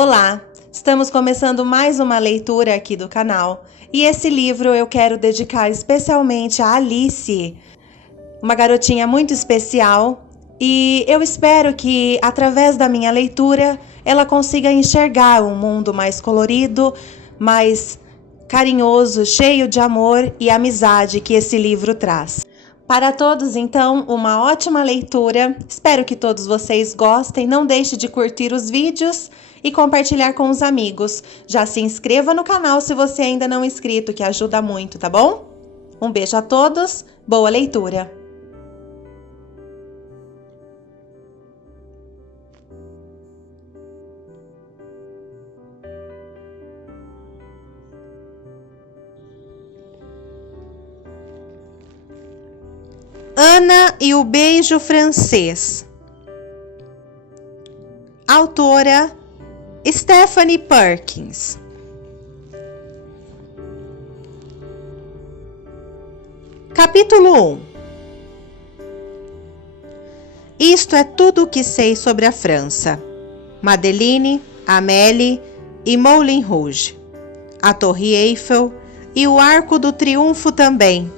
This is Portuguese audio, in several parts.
Olá, estamos começando mais uma leitura aqui do canal e esse livro eu quero dedicar especialmente a Alice, uma garotinha muito especial, e eu espero que através da minha leitura ela consiga enxergar um mundo mais colorido, mais carinhoso, cheio de amor e amizade que esse livro traz. Para todos, então, uma ótima leitura. Espero que todos vocês gostem. Não deixe de curtir os vídeos e compartilhar com os amigos. Já se inscreva no canal se você ainda não é inscrito, que ajuda muito, tá bom? Um beijo a todos, boa leitura! Ana e o Beijo Francês. Autora Stephanie Perkins. Capítulo 1. Isto é tudo o que sei sobre a França. Madeline, Amélie e Moulin Rouge. A Torre Eiffel e o Arco do Triunfo também,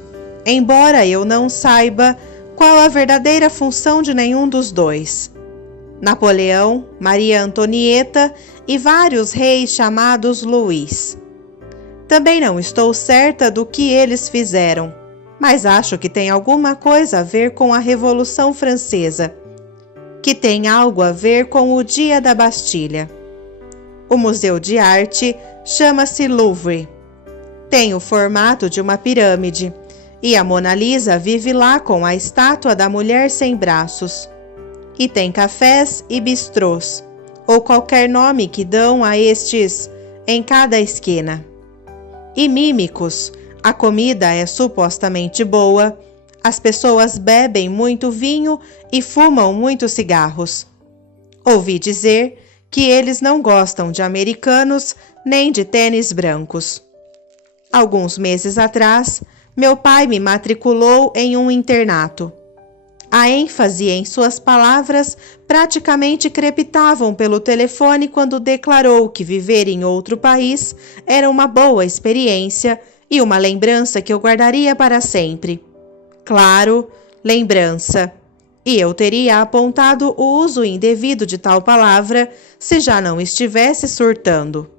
embora eu não saiba qual a verdadeira função de nenhum dos dois. Napoleão, Maria Antonieta e vários reis chamados Luís. Também não estou certa do que eles fizeram, mas acho que tem alguma coisa a ver com a Revolução Francesa, que tem algo a ver com o Dia da Bastilha. O Museu de Arte chama-se Louvre. Tem o formato de uma pirâmide, e a Mona Lisa vive lá com a estátua da mulher sem braços. E tem cafés e bistrôs, ou qualquer nome que dão a estes em cada esquina. E mímicos, a comida é supostamente boa, as pessoas bebem muito vinho e fumam muitos cigarros. Ouvi dizer que eles não gostam de americanos nem de tênis brancos. Alguns meses atrás, meu pai me matriculou em um internato. A ênfase em suas palavras praticamente crepitavam pelo telefone quando declarou que viver em outro país era uma boa experiência e uma lembrança que eu guardaria para sempre. Claro, lembrança. E eu teria apontado o uso indevido de tal palavra se já não estivesse surtando.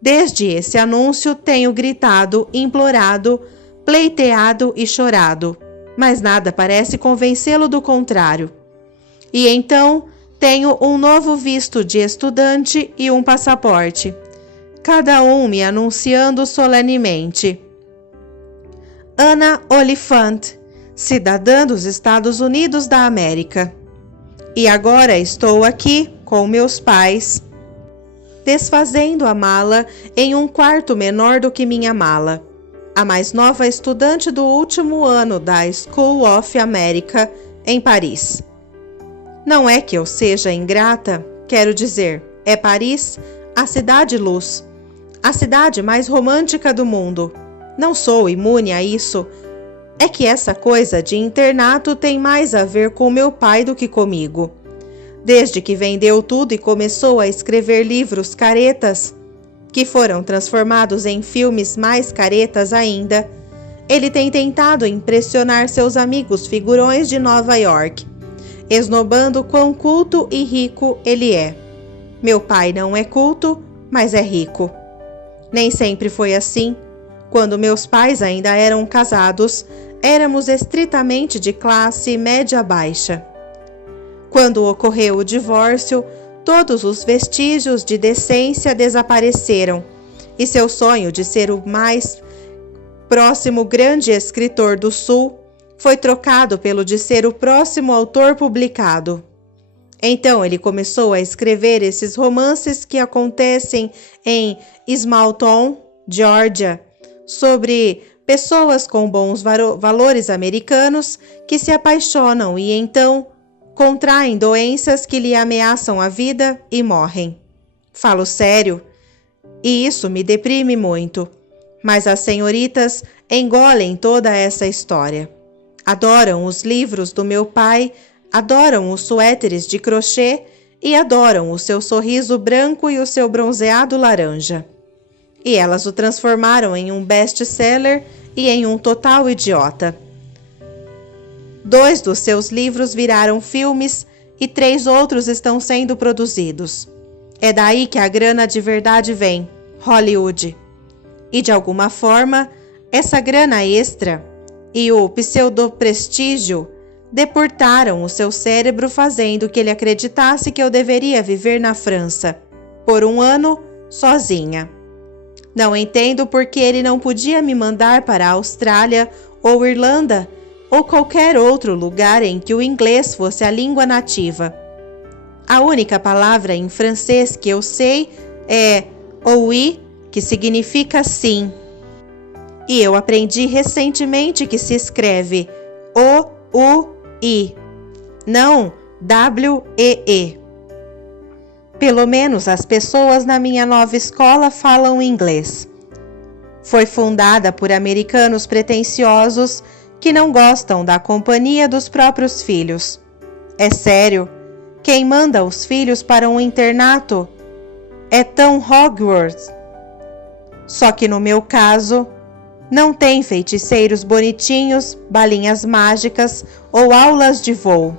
Desde esse anúncio tenho gritado, implorado, pleiteado e chorado, mas nada parece convencê-lo do contrário. E então tenho um novo visto de estudante e um passaporte, cada um me anunciando solenemente: Ana Oliphant, cidadã dos Estados Unidos da América. E agora estou aqui com meus pais, desfazendo a mala em um quarto menor do que minha mala. A mais nova estudante do último ano da School of America, em Paris. Não é que eu seja ingrata, quero dizer, é Paris, a cidade-luz, a cidade mais romântica do mundo. Não sou imune a isso. É que essa coisa de internato tem mais a ver com meu pai do que comigo. Desde que vendeu tudo e começou a escrever livros caretas, que foram transformados em filmes mais caretas ainda, ele tem tentado impressionar seus amigos figurões de Nova York, esnobando quão culto e rico ele é. Meu pai não é culto, mas é rico. Nem sempre foi assim. Quando meus pais ainda eram casados, éramos estritamente de classe média-baixa. Quando ocorreu o divórcio, todos os vestígios de decência desapareceram, e seu sonho de ser o mais próximo grande escritor do Sul foi trocado pelo de ser o próximo autor publicado. Então ele começou a escrever esses romances que acontecem em Smallton, Geórgia, sobre pessoas com bons valores americanos que se apaixonam e então contraem doenças que lhe ameaçam a vida e morrem. Falo sério, e isso me deprime muito, mas as senhoritas engolem toda essa história. Adoram os livros do meu pai, adoram os suéteres de crochê e adoram o seu sorriso branco e o seu bronzeado laranja. E elas o transformaram em um best-seller e em um total idiota. 2 dos seus livros viraram filmes e 3 outros estão sendo produzidos. É daí que a grana de verdade vem, Hollywood. E de alguma forma, essa grana extra e o pseudo-prestígio deportaram o seu cérebro, fazendo que ele acreditasse que eu deveria viver na França, por 1 ano, sozinha. Não entendo por que ele não podia me mandar para a Austrália ou Irlanda ou qualquer outro lugar em que o inglês fosse a língua nativa. A única palavra em francês que eu sei é oui, que significa sim. E eu aprendi recentemente que se escreve O-U-I, não W-E-E. Pelo menos as pessoas na minha nova escola falam inglês. Foi fundada por americanos pretensiosos que não gostam da companhia dos próprios filhos. É sério, quem manda os filhos para um internato é tão Hogwarts. Só que no meu caso, não tem feiticeiros bonitinhos, balinhas mágicas ou aulas de voo.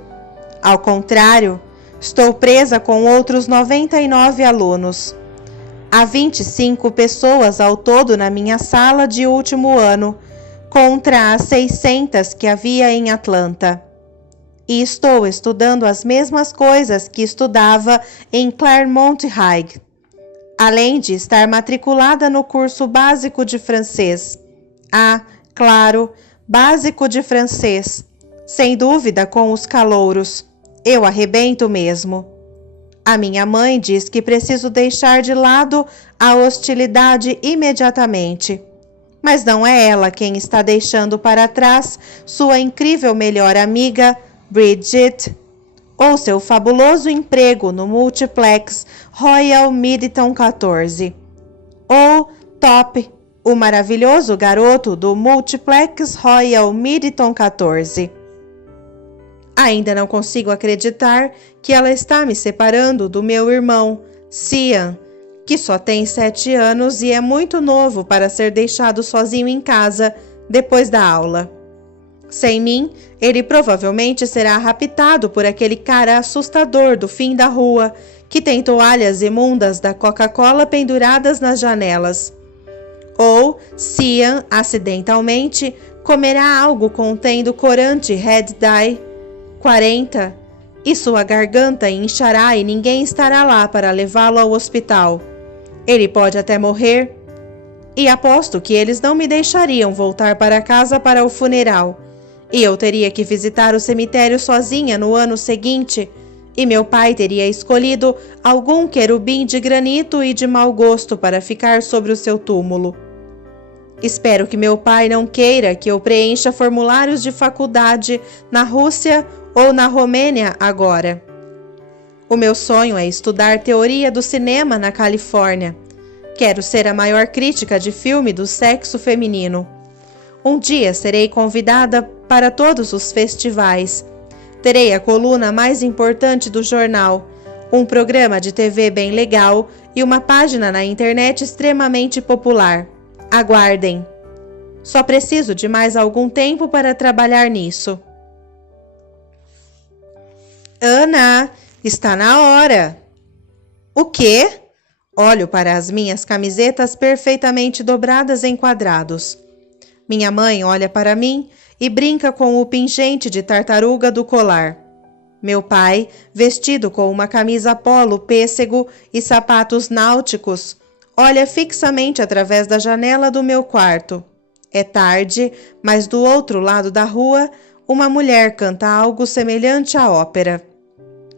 Ao contrário, estou presa com outros 99 alunos. Há 25 pessoas ao todo na minha sala de último ano, contra as 600 que havia em Atlanta. E estou estudando as mesmas coisas que estudava em Claremont High, além de estar matriculada no curso básico de francês. Ah, claro, básico de francês. Sem dúvida com os calouros. Eu arrebento mesmo. A minha mãe diz que preciso deixar de lado a hostilidade imediatamente. Mas não é ela quem está deixando para trás sua incrível melhor amiga, Bridget, ou seu fabuloso emprego no multiplex Royal Middleton 14, ou Top, o maravilhoso garoto do multiplex Royal Middleton 14. Ainda não consigo acreditar que ela está me separando do meu irmão, Cian, que só tem 7 anos e é muito novo para ser deixado sozinho em casa depois da aula. Sem mim, ele provavelmente será raptado por aquele cara assustador do fim da rua, que tem toalhas imundas da Coca-Cola penduradas nas janelas. Ou Cian, acidentalmente, comerá algo contendo corante Red Dye 40 e sua garganta inchará e ninguém estará lá para levá-lo ao hospital. Ele pode até morrer. E aposto que eles não me deixariam voltar para casa para o funeral. E eu teria que visitar o cemitério sozinha no ano seguinte, e meu pai teria escolhido algum querubim de granito e de mau gosto para ficar sobre o seu túmulo. Espero que meu pai não queira que eu preencha formulários de faculdade na Rússia ou na Romênia agora. O meu sonho é estudar teoria do cinema na Califórnia. Quero ser a maior crítica de filme do sexo feminino. Um dia serei convidada para todos os festivais. Terei a coluna mais importante do jornal, um programa de TV bem legal e uma página na internet extremamente popular. Aguardem. Só preciso de mais algum tempo para trabalhar nisso. Ana, está na hora. O quê? Olho para as minhas camisetas perfeitamente dobradas em quadrados. Minha mãe olha para mim e brinca com o pingente de tartaruga do colar. Meu pai, vestido com uma camisa polo pêssego e sapatos náuticos, olha fixamente através da janela do meu quarto. É tarde, mas do outro lado da rua, uma mulher canta algo semelhante à ópera.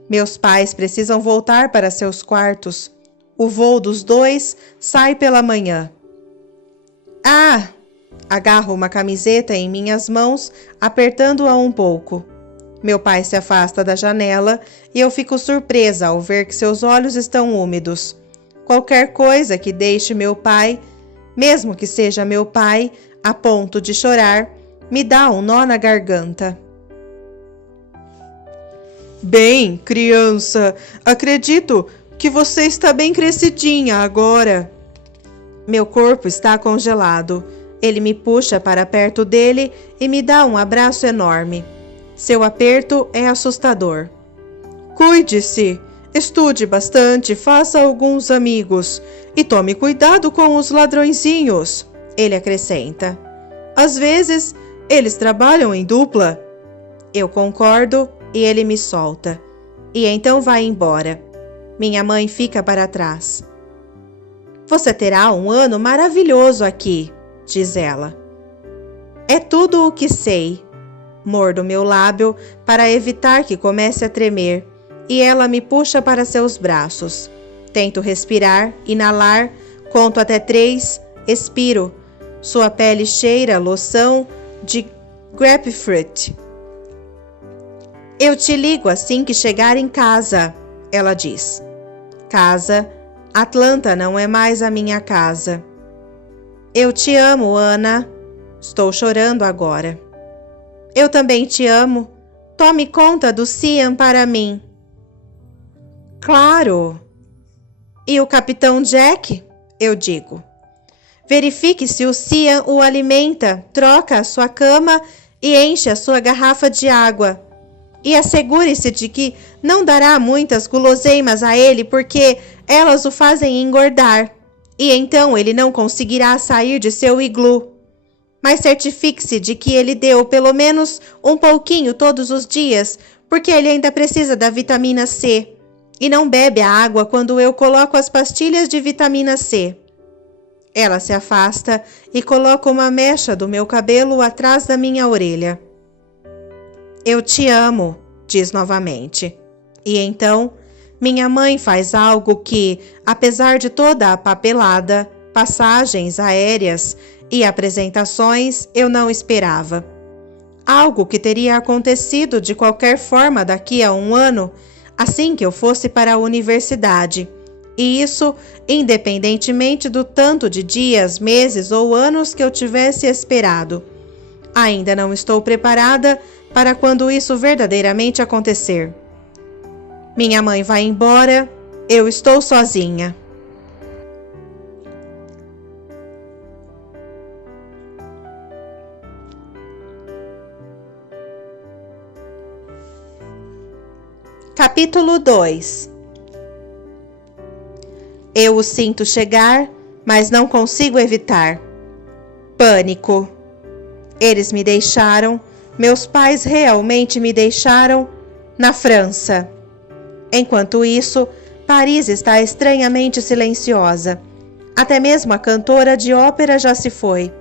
Meus pais precisam voltar para seus quartos. O voo dos 2 sai pela manhã. Ah! Agarro uma camiseta em minhas mãos, apertando-a um pouco. Meu pai se afasta da janela e eu fico surpresa ao ver que seus olhos estão úmidos. Qualquer coisa que deixe meu pai, mesmo que seja meu pai, a ponto de chorar, me dá um nó na garganta. Bem, criança, acredito que você está bem crescidinha agora. Meu corpo está congelado. Ele me puxa para perto dele e me dá um abraço enorme. Seu aperto é assustador. Cuide-se, estude bastante, faça alguns amigos e tome cuidado com os ladrõezinhos, ele acrescenta. Às vezes, eles trabalham em dupla. Eu concordo e ele me solta. E então vai embora. Minha mãe fica para trás. Você terá um ano maravilhoso aqui, diz ela. É tudo o que sei. Mordo meu lábio para evitar que comece a tremer e ela me puxa para seus braços. Tento respirar, inalar, conto até 3, expiro. Sua pele cheira loção de grapefruit. Eu te ligo assim que chegar em casa, ela diz. Casa, Atlanta não é mais a minha casa. Eu te amo, Ana. Estou chorando agora. Eu também te amo. Tome conta do Cian para mim. Claro. E o Capitão Jack? Eu digo. Verifique se o Cian o alimenta, troca a sua cama e enche a sua garrafa de água. E assegure-se de que não dará muitas guloseimas a ele porque elas o fazem engordar. E então ele não conseguirá sair de seu iglu. Mas certifique-se de que ele deu pelo menos um pouquinho todos os dias, porque ele ainda precisa da vitamina C. E não bebe a água quando eu coloco as pastilhas de vitamina C. Ela se afasta e coloca uma mecha do meu cabelo atrás da minha orelha. Eu te amo, diz novamente. E então, minha mãe faz algo que, apesar de toda a papelada, passagens aéreas e apresentações, eu não esperava. Algo que teria acontecido de qualquer forma daqui a um ano, assim que eu fosse para a universidade. E isso, independentemente do tanto de dias, meses ou anos que eu tivesse esperado. Ainda não estou preparada para quando isso verdadeiramente acontecer. Minha mãe vai embora, eu estou sozinha. Capítulo 2. Eu o sinto chegar, mas não consigo evitar. Pânico. Eles me deixaram, meus pais realmente me deixaram, na França. Enquanto isso, Paris está estranhamente silenciosa. Até mesmo a cantora de ópera já se foi.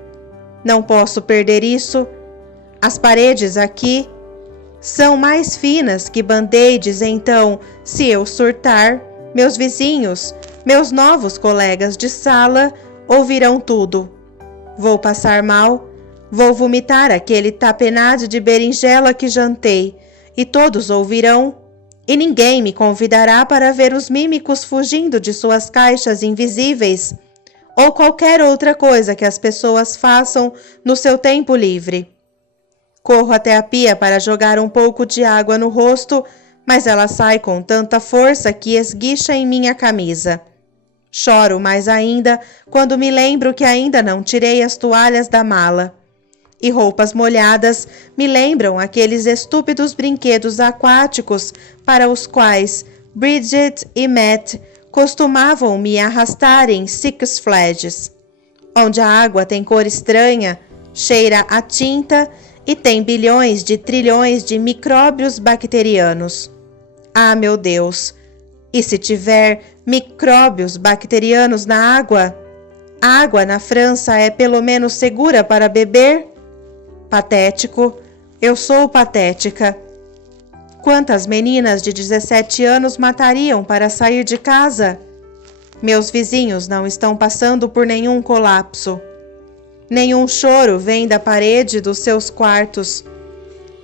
Não posso perder isso. As paredes aqui são mais finas que band-aids, então, se eu surtar, meus vizinhos, meus novos colegas de sala, ouvirão tudo. Vou passar mal, vou vomitar aquele tapenade de berinjela que jantei, e todos ouvirão, e ninguém me convidará para ver os mímicos fugindo de suas caixas invisíveis, ou qualquer outra coisa que as pessoas façam no seu tempo livre. Corro até a pia para jogar um pouco de água no rosto, mas ela sai com tanta força que esguicha em minha camisa. Choro mais ainda quando me lembro que ainda não tirei as toalhas da mala. E roupas molhadas me lembram aqueles estúpidos brinquedos aquáticos para os quais Bridget e Matt costumavam me arrastar em Six Flags, onde a água tem cor estranha, cheira a tinta e tem bilhões de trilhões de micróbios bacterianos. Ah, meu Deus! E se tiver micróbios bacterianos na água? A água na França é pelo menos segura para beber? Patético. Eu sou patética. Quantas meninas de 17 anos matariam para sair de casa? Meus vizinhos não estão passando por nenhum colapso. Nenhum choro vem da parede dos seus quartos.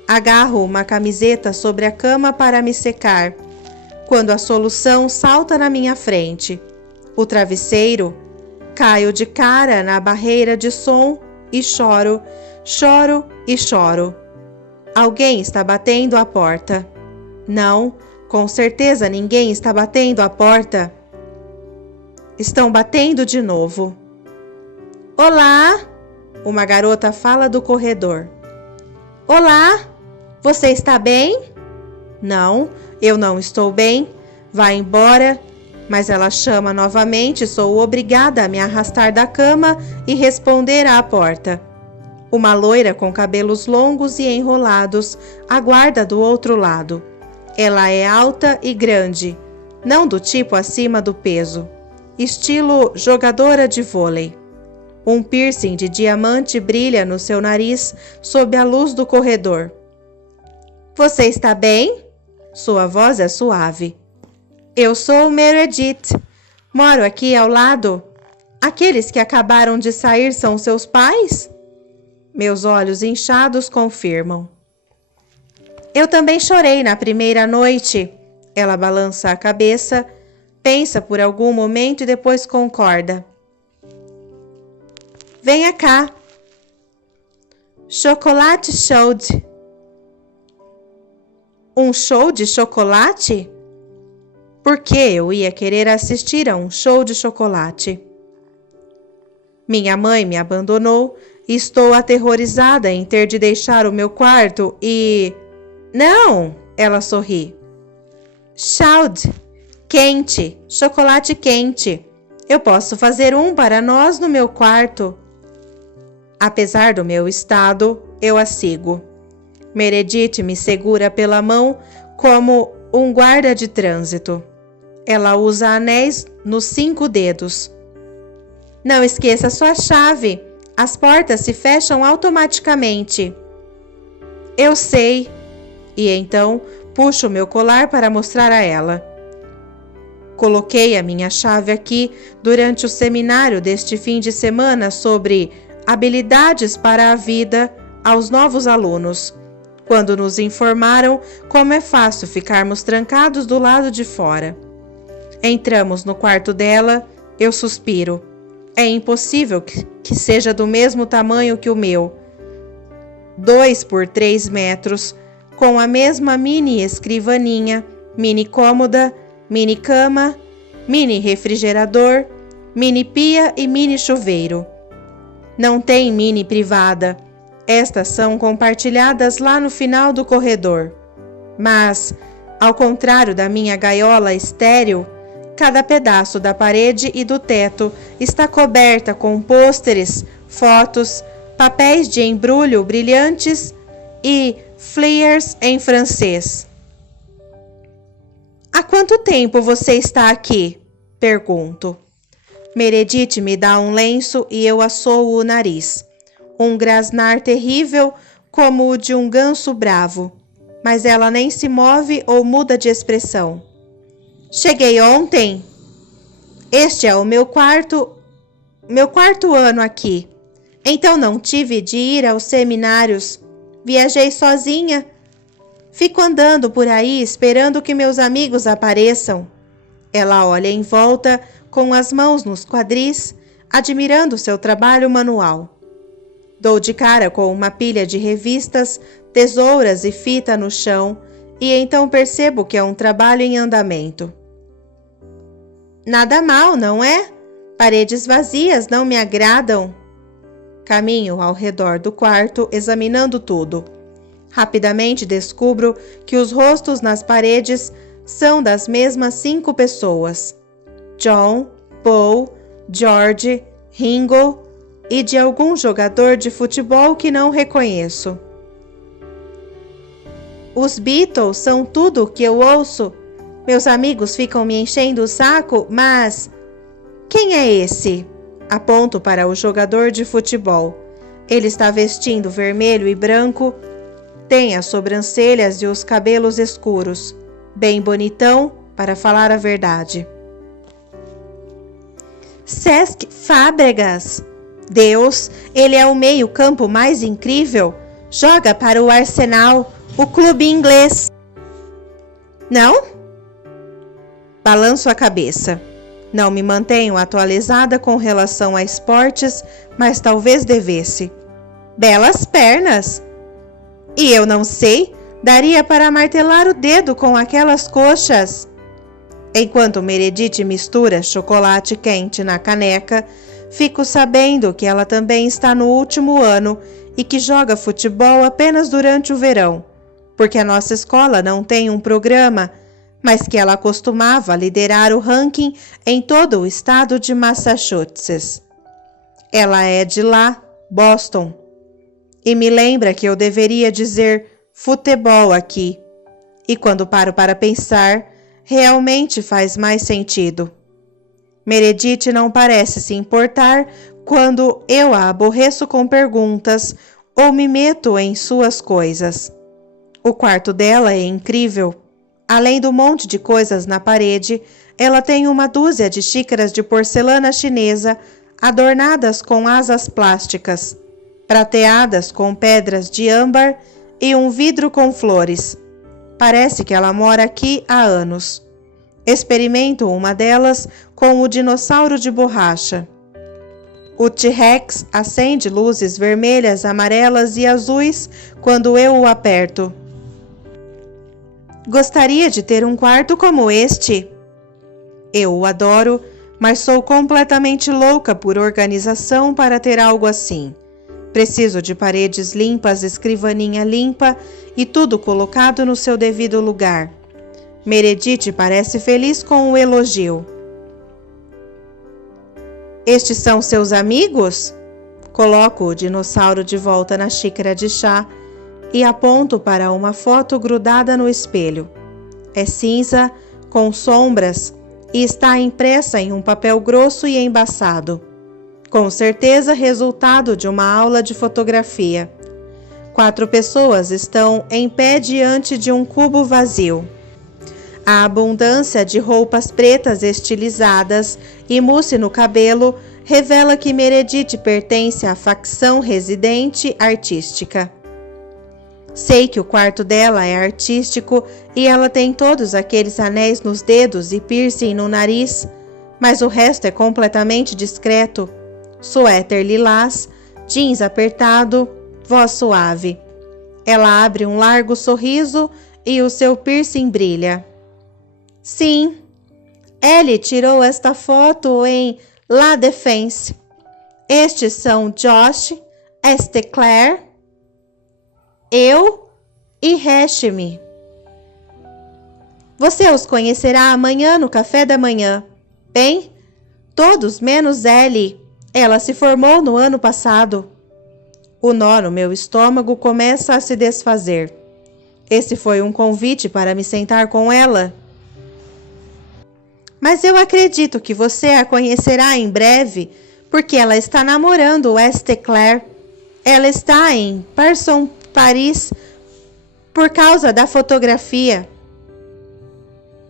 Agarro uma camiseta sobre a cama para me secar, quando a solução salta na minha frente. O travesseiro. Caio de cara na barreira de som e choro, choro e choro. Alguém está batendo a porta. Não, com certeza ninguém está batendo a porta. Estão batendo de novo. Olá! Uma garota fala do corredor. Olá! Você está bem? Não, eu não estou bem. Vá embora. Mas ela chama novamente e sou obrigada a me arrastar da cama e responder à porta. Uma loira com cabelos longos e enrolados aguarda do outro lado. Ela é alta e grande, não do tipo acima do peso, estilo jogadora de vôlei. Um piercing de diamante brilha no seu nariz sob a luz do corredor. Você está bem? Sua voz é suave. Eu sou Meredith. Moro aqui ao lado. Aqueles que acabaram de sair são seus pais? Meus olhos inchados confirmam. Eu também chorei na primeira noite. Ela balança a cabeça, pensa por algum momento e depois concorda. Venha cá. Chocolate Showed. Um show de chocolate? Por que eu ia querer assistir a um show de chocolate? Minha mãe me abandonou e estou aterrorizada em ter de deixar o meu quarto e... Não! Ela sorri. Chaude, quente, chocolate quente. Eu posso fazer um para nós no meu quarto. Apesar do meu estado, eu a sigo. Meredith me segura pela mão como um guarda de trânsito. Ela usa anéis nos 5 dedos. Não esqueça sua chave. As portas se fecham automaticamente. Eu sei. E então puxo meu colar para mostrar a ela. Coloquei a minha chave aqui durante o seminário deste fim de semana sobre habilidades para a vida aos novos alunos, quando nos informaram como é fácil ficarmos trancados do lado de fora. Entramos no quarto dela, eu suspiro. É impossível que seja do mesmo tamanho que o meu. 2 por 3 metros, com a mesma mini escrivaninha, mini cômoda, mini cama, mini refrigerador, mini pia e mini chuveiro. Não tem mini privada. Estas são compartilhadas lá no final do corredor. Mas, ao contrário da minha gaiola estéril, cada pedaço da parede e do teto está coberta com pôsteres, fotos, papéis de embrulho brilhantes e flyers em francês. Há quanto tempo você está aqui? Pergunto. Meredith me dá um lenço e eu assoo o nariz. Um grasnar terrível como o de um ganso bravo, mas ela nem se move ou muda de expressão. Cheguei ontem. Este é o meu quarto ano aqui. Então não tive de ir aos seminários. Viajei sozinha. Fico andando por aí esperando que meus amigos apareçam. Ela olha em volta com as mãos nos quadris, admirando seu trabalho manual. Dou de cara com uma pilha de revistas, tesouras e fita no chão e então percebo que é um trabalho em andamento. Nada mal, não é? Paredes vazias não me agradam. Caminho ao redor do quarto, examinando tudo. Rapidamente descubro que os rostos nas paredes são das mesmas 5 pessoas. John, Paul, George, Ringo e de algum jogador de futebol que não reconheço. Os Beatles são tudo o que eu ouço. Meus amigos ficam me enchendo o saco, mas... Quem é esse? Aponto para o jogador de futebol. Ele está vestindo vermelho e branco, tem as sobrancelhas e os cabelos escuros. Bem bonitão, para falar a verdade. Cesc Fábregas. Deus, ele é o meio-campo mais incrível. Joga para o Arsenal, o clube inglês. Não? Balanço a cabeça. Não me mantenho atualizada com relação a esportes, mas talvez devesse. Belas pernas. E eu não sei, Daria para martelar o dedo com aquelas coxas. Enquanto Meredith mistura chocolate quente na caneca, fico sabendo que ela também está no último ano e que joga futebol apenas durante o verão, porque a nossa escola não tem um programa, mas que ela costumava liderar o ranking em todo o estado de Massachusetts. Ela é de lá, Boston, e me lembra que eu deveria dizer futebol aqui. E quando paro para pensar, realmente faz mais sentido. Meredith não parece se importar quando eu a aborreço com perguntas ou me meto em suas coisas. O quarto dela é incrível. Além do monte de coisas na parede, ela tem uma dúzia de xícaras de porcelana chinesa adornadas com asas plásticas, prateadas com pedras de âmbar e um vidro com flores. Parece que ela mora aqui há anos. Experimento uma delas com o dinossauro de borracha. O T-Rex acende luzes vermelhas, amarelas e azuis quando eu o aperto. Gostaria de ter um quarto como este. Eu o adoro, mas sou completamente louca por organização para ter algo assim. Preciso de paredes limpas, escrivaninha limpa e tudo colocado no seu devido lugar. Meredith parece feliz com o elogio. Estes são seus amigos? Coloco o dinossauro de volta na xícara de chá e aponto para uma foto grudada no espelho. É cinza, com sombras e está impressa em um papel grosso e embaçado. Com certeza resultado de uma aula de fotografia. 4 pessoas estão em pé diante de um cubo vazio. A abundância de roupas pretas estilizadas e mousse no cabelo revela que Meredith pertence à facção residente artística. Sei que o quarto dela é artístico e ela tem todos aqueles anéis nos dedos e piercing no nariz, mas o resto é completamente discreto. Suéter lilás, jeans apertado, voz suave. Ela abre um largo sorriso e o seu piercing brilha. Sim, Ellie tirou esta foto em La Défense. Estes são Josh, St. Clair, eu e Hashmi. Você os conhecerá amanhã no café da manhã. Bem, todos menos Ellie. Ela se formou no ano passado. O nó no meu estômago começa a se desfazer. Esse foi um convite para me sentar com ela? Mas eu acredito que você a conhecerá em breve, porque ela está namorando o St. Clair. Ela está em Parson, Paris, por causa da fotografia.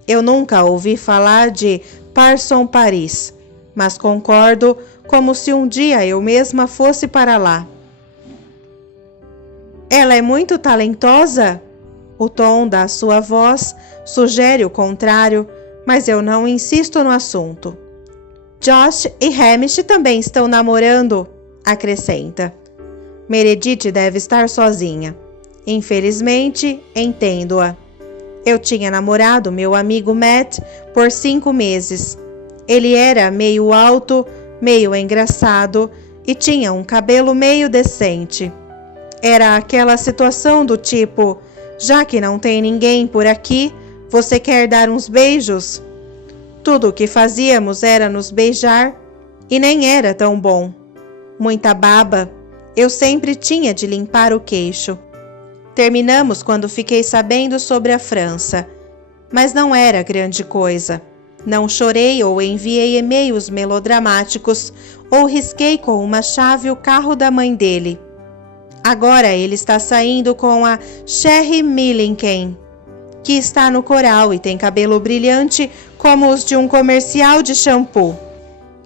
Eu nunca ouvi falar de Parson, Paris, mas concordo como se um dia eu mesma fosse para lá. Ela é muito talentosa? O tom da sua voz sugere o contrário, mas eu não insisto no assunto. Josh e Hamish também estão namorando, acrescenta. Meredith deve estar sozinha. Infelizmente, entendo-a. Eu tinha namorado meu amigo Matt por 5 meses. Ele era meio alto, meio engraçado e tinha um cabelo meio decente. Era aquela situação do tipo, já que não tem ninguém por aqui, você quer dar uns beijos? Tudo o que fazíamos era nos beijar e nem era tão bom. Muita baba, eu sempre tinha de limpar o queixo. Terminamos quando fiquei sabendo sobre a França, mas não era grande coisa. Não chorei ou enviei e-mails melodramáticos ou risquei com uma chave o carro da mãe dele. Agora ele está saindo com a Sherry Milliken, que está no coral e tem cabelo brilhante como os de um comercial de shampoo.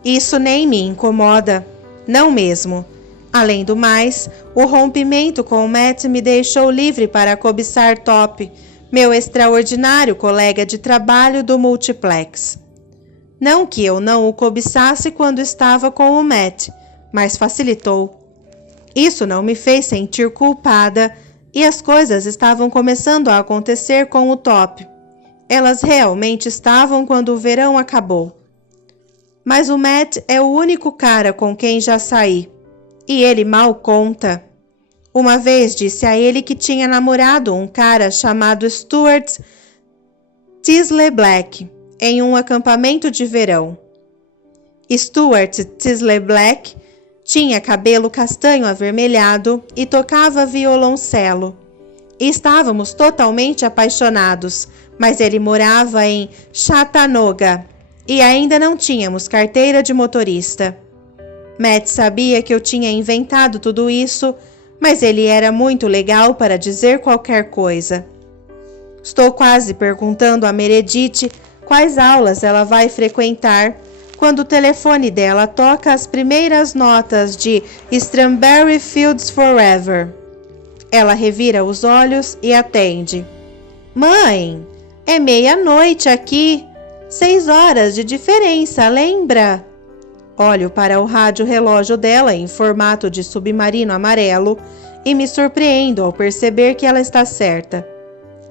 Isso nem me incomoda, não mesmo. Além do mais, o rompimento com o Matt me deixou livre para cobiçar Top, meu extraordinário colega de trabalho do multiplex. Não que eu não o cobiçasse quando estava com o Matt, mas facilitou. Isso não me fez sentir culpada, E as coisas estavam começando a acontecer com o Top. Elas realmente estavam quando o verão acabou. Mas o Matt é o único cara com quem já saí. E ele mal conta. Uma vez disse a ele que tinha namorado um cara chamado Stuart Tisley Black em um acampamento de verão. Stuart Tisley Black tinha cabelo castanho avermelhado e tocava violoncelo. E estávamos totalmente apaixonados, mas ele morava em Chattanooga e ainda não tínhamos carteira de motorista. Matt sabia que eu tinha inventado tudo isso, mas ele era muito legal para dizer qualquer coisa. Estou quase perguntando a Meredith quais aulas ela vai frequentar quando o telefone dela toca as primeiras notas de Strawberry Fields Forever. Ela revira os olhos e atende. Mãe, é meia-noite aqui. 6 horas de diferença, lembra? Olho para o rádio-relógio dela em formato de submarino amarelo e me surpreendo ao perceber que ela está certa.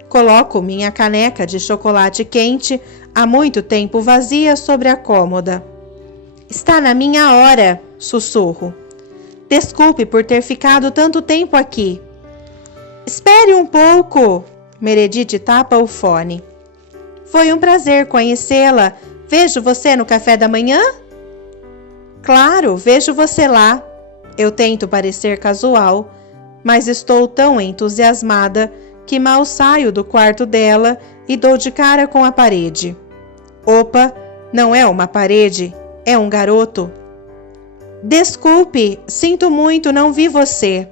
Coloco minha caneca de chocolate quente há muito tempo vazia sobre a cômoda. Está na minha hora, sussurro. Desculpe por ter ficado tanto tempo aqui. Espere um pouco. Meredith tapa o fone. Foi um prazer conhecê-la. Vejo você no café da manhã? Claro, vejo você lá. Eu tento parecer casual, mas estou tão entusiasmada que mal saio do quarto dela e dou de cara com a parede. Opa, não é uma parede, é um garoto. Desculpe, sinto muito, não vi você.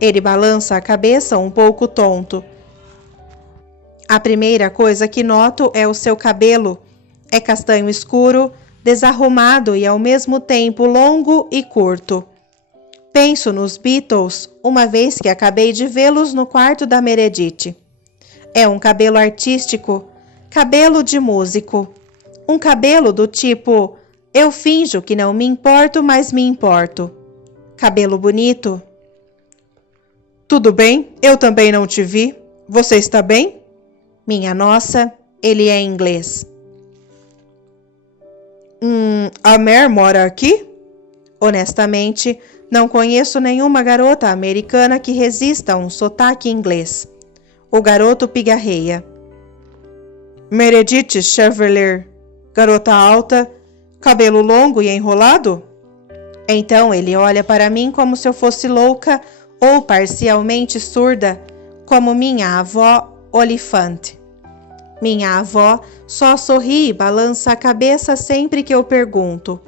Ele balança a cabeça um pouco tonto. A primeira coisa que noto é o seu cabelo. É castanho escuro, desarrumado e ao mesmo tempo longo e curto. Penso nos Beatles, uma vez que acabei de vê-los no quarto da Meredith. É um cabelo artístico, cabelo de músico. Um cabelo do tipo, eu finjo que não me importo, mas me importo. Cabelo bonito. Tudo bem, eu também não te vi. Você está bem? Minha nossa, ele é inglês. A Mare mora aqui? Honestamente, não conheço nenhuma garota americana que resista a um sotaque inglês. O garoto pigarreia. Meredith Chevalier, garota alta, cabelo longo e enrolado? Então ele olha para mim como se eu fosse louca ou parcialmente surda, como minha avó Olifante. Minha avó só sorri e balança a cabeça sempre que eu pergunto: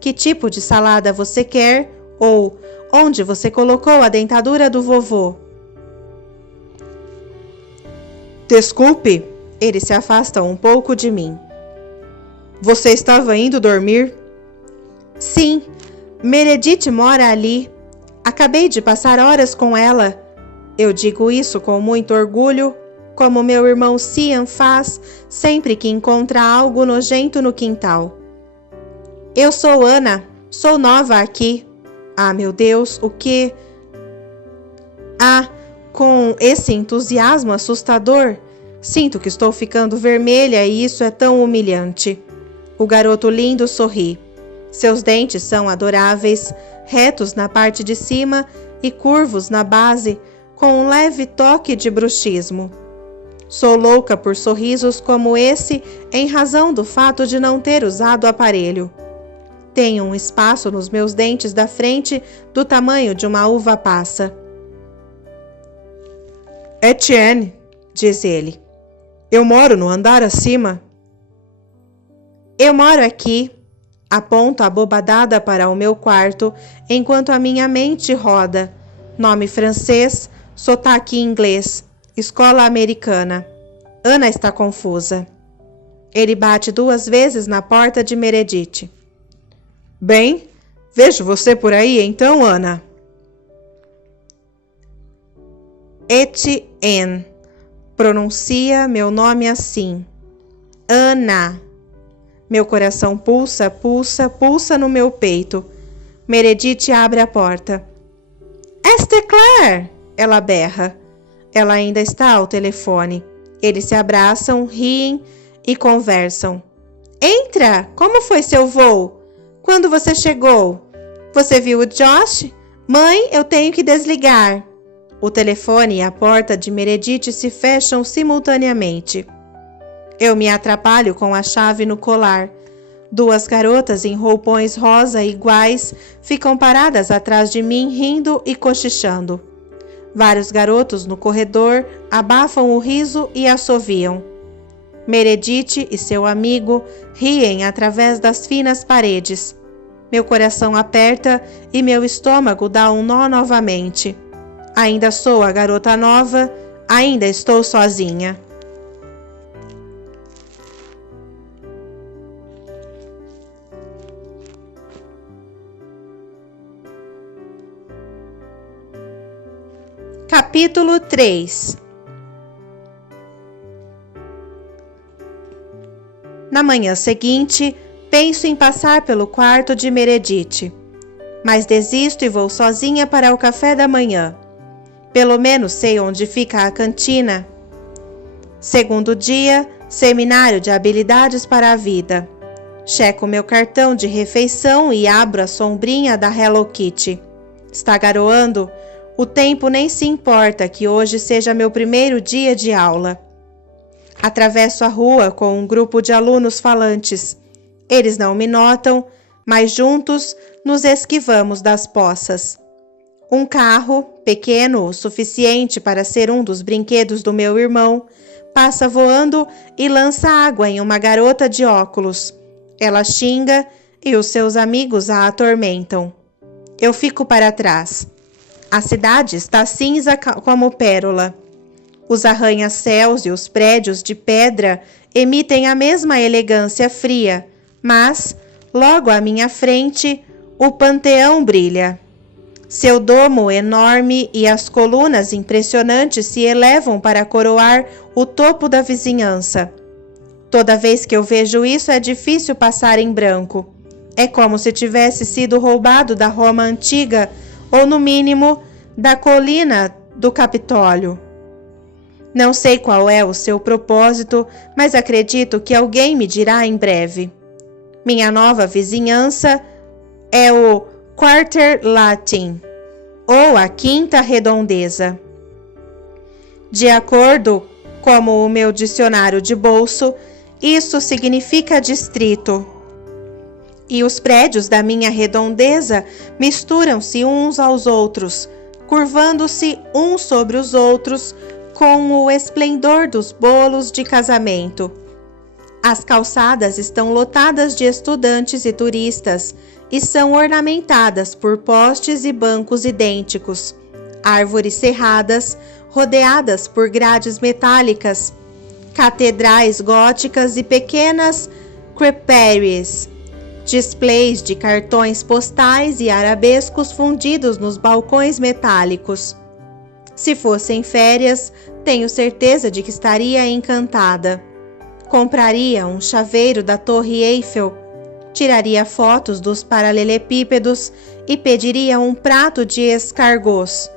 que tipo de salada você quer? Ou onde você colocou a dentadura do vovô? Desculpe, ele se afasta um pouco de mim. Você estava indo dormir? Sim, Meredith mora ali. Acabei de passar horas com ela. Eu digo isso com muito orgulho, como meu irmão Cian faz sempre que encontra algo nojento no quintal. Eu sou Ana, sou nova aqui. Ah, meu Deus, o que? Ah, com esse entusiasmo assustador, sinto que estou ficando vermelha e isso é tão humilhante. O garoto lindo sorri. Seus dentes são adoráveis, retos na parte de cima e curvos na base, com um leve toque de bruxismo. Sou louca por sorrisos como esse em razão do fato de não ter usado aparelho. Tenho um espaço nos meus dentes da frente do tamanho de uma uva passa. Etienne, diz ele, eu moro no andar acima. Eu moro aqui. Aponto abobadada para o meu quarto, enquanto a minha mente roda. Nome francês, sotaque inglês, escola americana. Ana está confusa. Ele bate 2 vezes na porta de Meredith. Bem, vejo você por aí então, Ana. Etienne. Pronuncia meu nome assim. Ana. Meu coração pulsa, pulsa, pulsa no meu peito. Meredith abre a porta. Esther Claire! Ela berra. Ela ainda está ao telefone. Eles se abraçam, riem e conversam. Entra! Como foi seu voo? Quando você chegou? Você viu o Josh? Mãe, eu tenho que desligar. O telefone e a porta de Meredith se fecham simultaneamente. Eu me atrapalho com a chave no colar. Duas garotas em roupões rosa iguais ficam paradas atrás de mim, rindo e cochichando. Vários garotos no corredor abafam o riso e assoviam. Meredith e seu amigo riem através das finas paredes. Meu coração aperta e meu estômago dá um nó novamente. Ainda sou a garota nova, ainda estou sozinha. Capítulo 3. Na manhã seguinte, penso em passar pelo quarto de Meredith, mas desisto e vou sozinha para o café da manhã. Pelo menos sei onde fica a cantina. Segundo dia, seminário de habilidades para a vida. Checo meu cartão de refeição e abro a sombrinha da Hello Kitty. Está garoando? O tempo nem se importa que hoje seja meu primeiro dia de aula. Atravesso a rua com um grupo de alunos falantes. Eles não me notam, mas juntos nos esquivamos das poças. Um carro, pequeno o suficiente para ser um dos brinquedos do meu irmão, passa voando e lança água em uma garota de óculos. Ela xinga e os seus amigos a atormentam. Eu fico para trás. A cidade está cinza como pérola. Os arranha-céus e os prédios de pedra emitem a mesma elegância fria, mas, logo à minha frente, o Panteão brilha. Seu domo enorme e as colunas impressionantes se elevam para coroar o topo da vizinhança. Toda vez que eu vejo isso é difícil passar em branco. É como se tivesse sido roubado da Roma antiga, ou no mínimo, da colina do Capitólio. Não sei qual é o seu propósito, mas acredito que alguém me dirá em breve. Minha nova vizinhança é o Quarter Latin, ou a Quinta Redondeza. De acordo com o meu dicionário de bolso, isso significa distrito. E os prédios da minha redondeza misturam-se uns aos outros, curvando-se uns sobre os outros com o esplendor dos bolos de casamento. As calçadas estão lotadas de estudantes e turistas e são ornamentadas por postes e bancos idênticos, árvores cerradas, rodeadas por grades metálicas, catedrais góticas e pequenas creperies, displays de cartões postais e arabescos fundidos nos balcões metálicos. Se fossem férias, tenho certeza de que estaria encantada. Compraria um chaveiro da Torre Eiffel, tiraria fotos dos paralelepípedos e pediria um prato de escargots.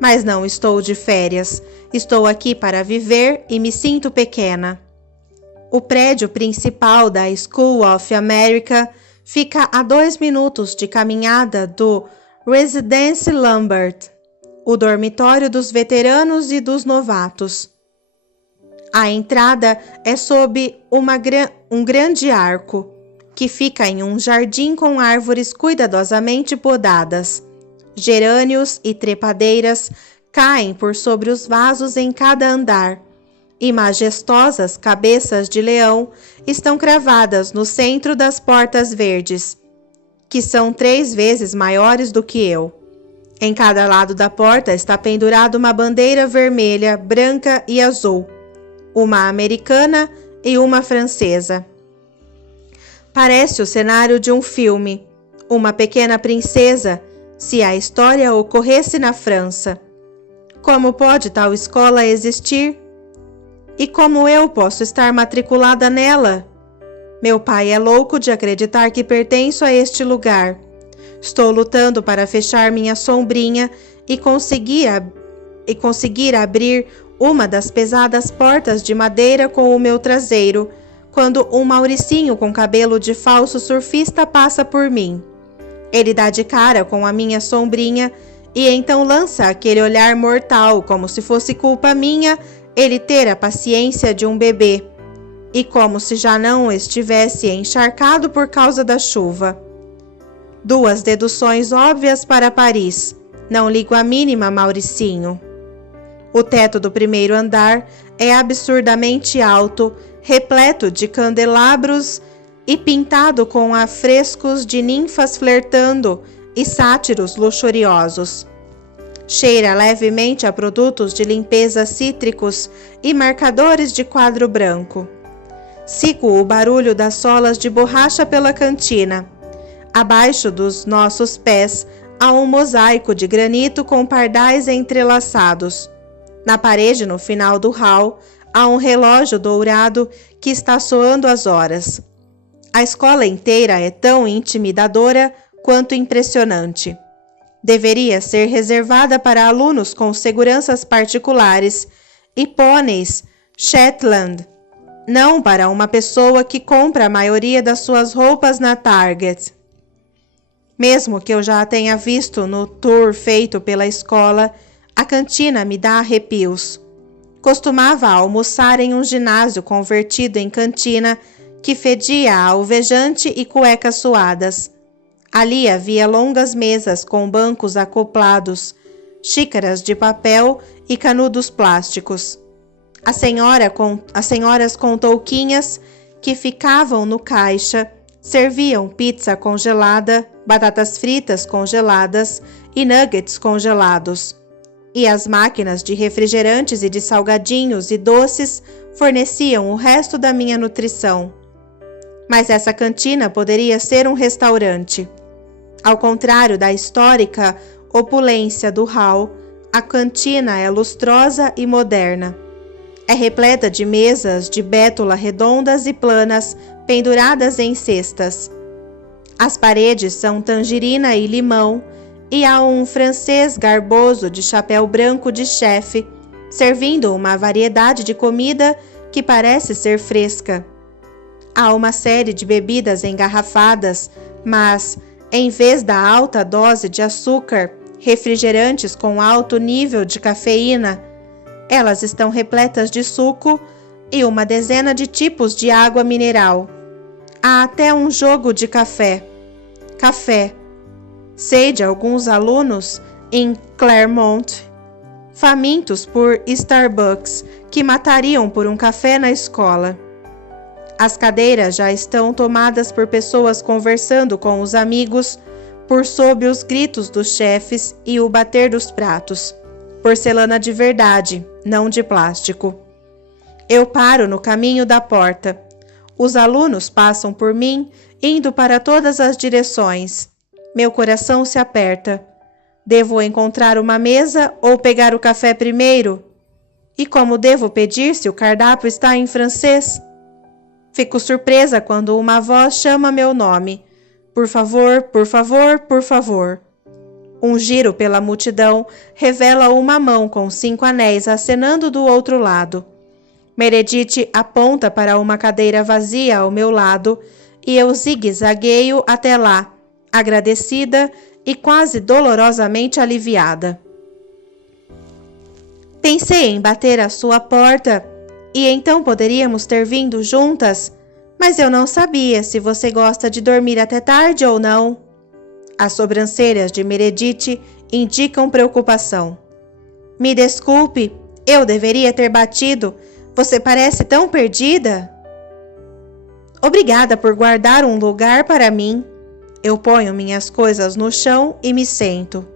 Mas não estou de férias, estou aqui para viver e me sinto pequena. O prédio principal da School of America fica a 2 minutos de caminhada do Residence Lambert, o dormitório dos veteranos e dos novatos. A entrada é sob um grande arco, que fica em um jardim com árvores cuidadosamente podadas. Gerânios e trepadeiras caem por sobre os vasos em cada andar, e majestosas cabeças de leão estão cravadas no centro das portas verdes, que são 3 vezes maiores do que eu. Em cada lado da porta está pendurada uma bandeira vermelha, branca e azul, uma americana e uma francesa. Parece o cenário de um filme, uma pequena princesa, se a história ocorresse na França. Como pode tal escola existir? E como eu posso estar matriculada nela? Meu pai é louco de acreditar que pertenço a este lugar. Estou lutando para fechar minha sombrinha e conseguir e conseguir abrir uma das pesadas portas de madeira com o meu traseiro, quando um mauricinho com cabelo de falso surfista passa por mim. Ele dá de cara com a minha sombrinha e então lança aquele olhar mortal, como se fosse culpa minha ele ter a paciência de um bebê, e como se já não estivesse encharcado por causa da chuva. 2 deduções óbvias para Paris. Não ligo a mínima, Mauricinho. O teto do primeiro andar é absurdamente alto, repleto de candelabros e pintado com afrescos de ninfas flertando e sátiros luxuriosos. Cheira levemente a produtos de limpeza cítricos e marcadores de quadro branco. Sigo o barulho das solas de borracha pela cantina. Abaixo dos nossos pés há um mosaico de granito com pardais entrelaçados. Na parede, no final do hall, há um relógio dourado que está soando as horas. A escola inteira é tão intimidadora quanto impressionante. Deveria ser reservada para alunos com seguranças particulares e pôneis Shetland, não para uma pessoa que compra a maioria das suas roupas na Target. Mesmo que eu já a tenha visto no tour feito pela escola, a cantina me dá arrepios. Costumava almoçar em um ginásio convertido em cantina que fedia a alvejante e cuecas suadas. Ali havia longas mesas com bancos acoplados, xícaras de papel e canudos plásticos. As senhoras com touquinhas que ficavam no caixa serviam pizza congelada, batatas fritas congeladas e nuggets congelados. E as máquinas de refrigerantes e de salgadinhos e doces forneciam o resto da minha nutrição. Mas essa cantina poderia ser um restaurante. Ao contrário da histórica opulência do hall, a cantina é lustrosa e moderna. É repleta de mesas de bétula redondas e planas penduradas em cestas. As paredes são tangerina e limão, e há um francês garboso de chapéu branco de chefe, servindo uma variedade de comida que parece ser fresca. Há uma série de bebidas engarrafadas, mas, em vez da alta dose de açúcar, refrigerantes com alto nível de cafeína, elas estão repletas de suco e uma dezena de tipos de água mineral. Há até um jogo de café. Café. Sei de alguns alunos em Claremont, famintos por Starbucks, que matariam por um café na escola. As cadeiras já estão tomadas por pessoas conversando com os amigos, por sob os gritos dos chefes e o bater dos pratos. Porcelana de verdade, não de plástico. Eu paro no caminho da porta. Os alunos passam por mim, indo para todas as direções. Meu coração se aperta. Devo encontrar uma mesa ou pegar o café primeiro? E como devo pedir se o cardápio está em francês? Fico surpresa quando uma voz chama meu nome. Por favor, por favor, por favor. Um giro pela multidão revela uma mão com 5 anéis acenando do outro lado. Meredith aponta para uma cadeira vazia ao meu lado e eu zigue-zagueio até lá, agradecida e quase dolorosamente aliviada. Pensei em bater à sua porta e então poderíamos ter vindo juntas, mas eu não sabia se você gosta de dormir até tarde ou não. As sobrancelhas de Meredith indicam preocupação. Me desculpe, eu deveria ter batido. Você parece tão perdida. Obrigada por guardar um lugar para mim. Eu ponho minhas coisas no chão e me sento.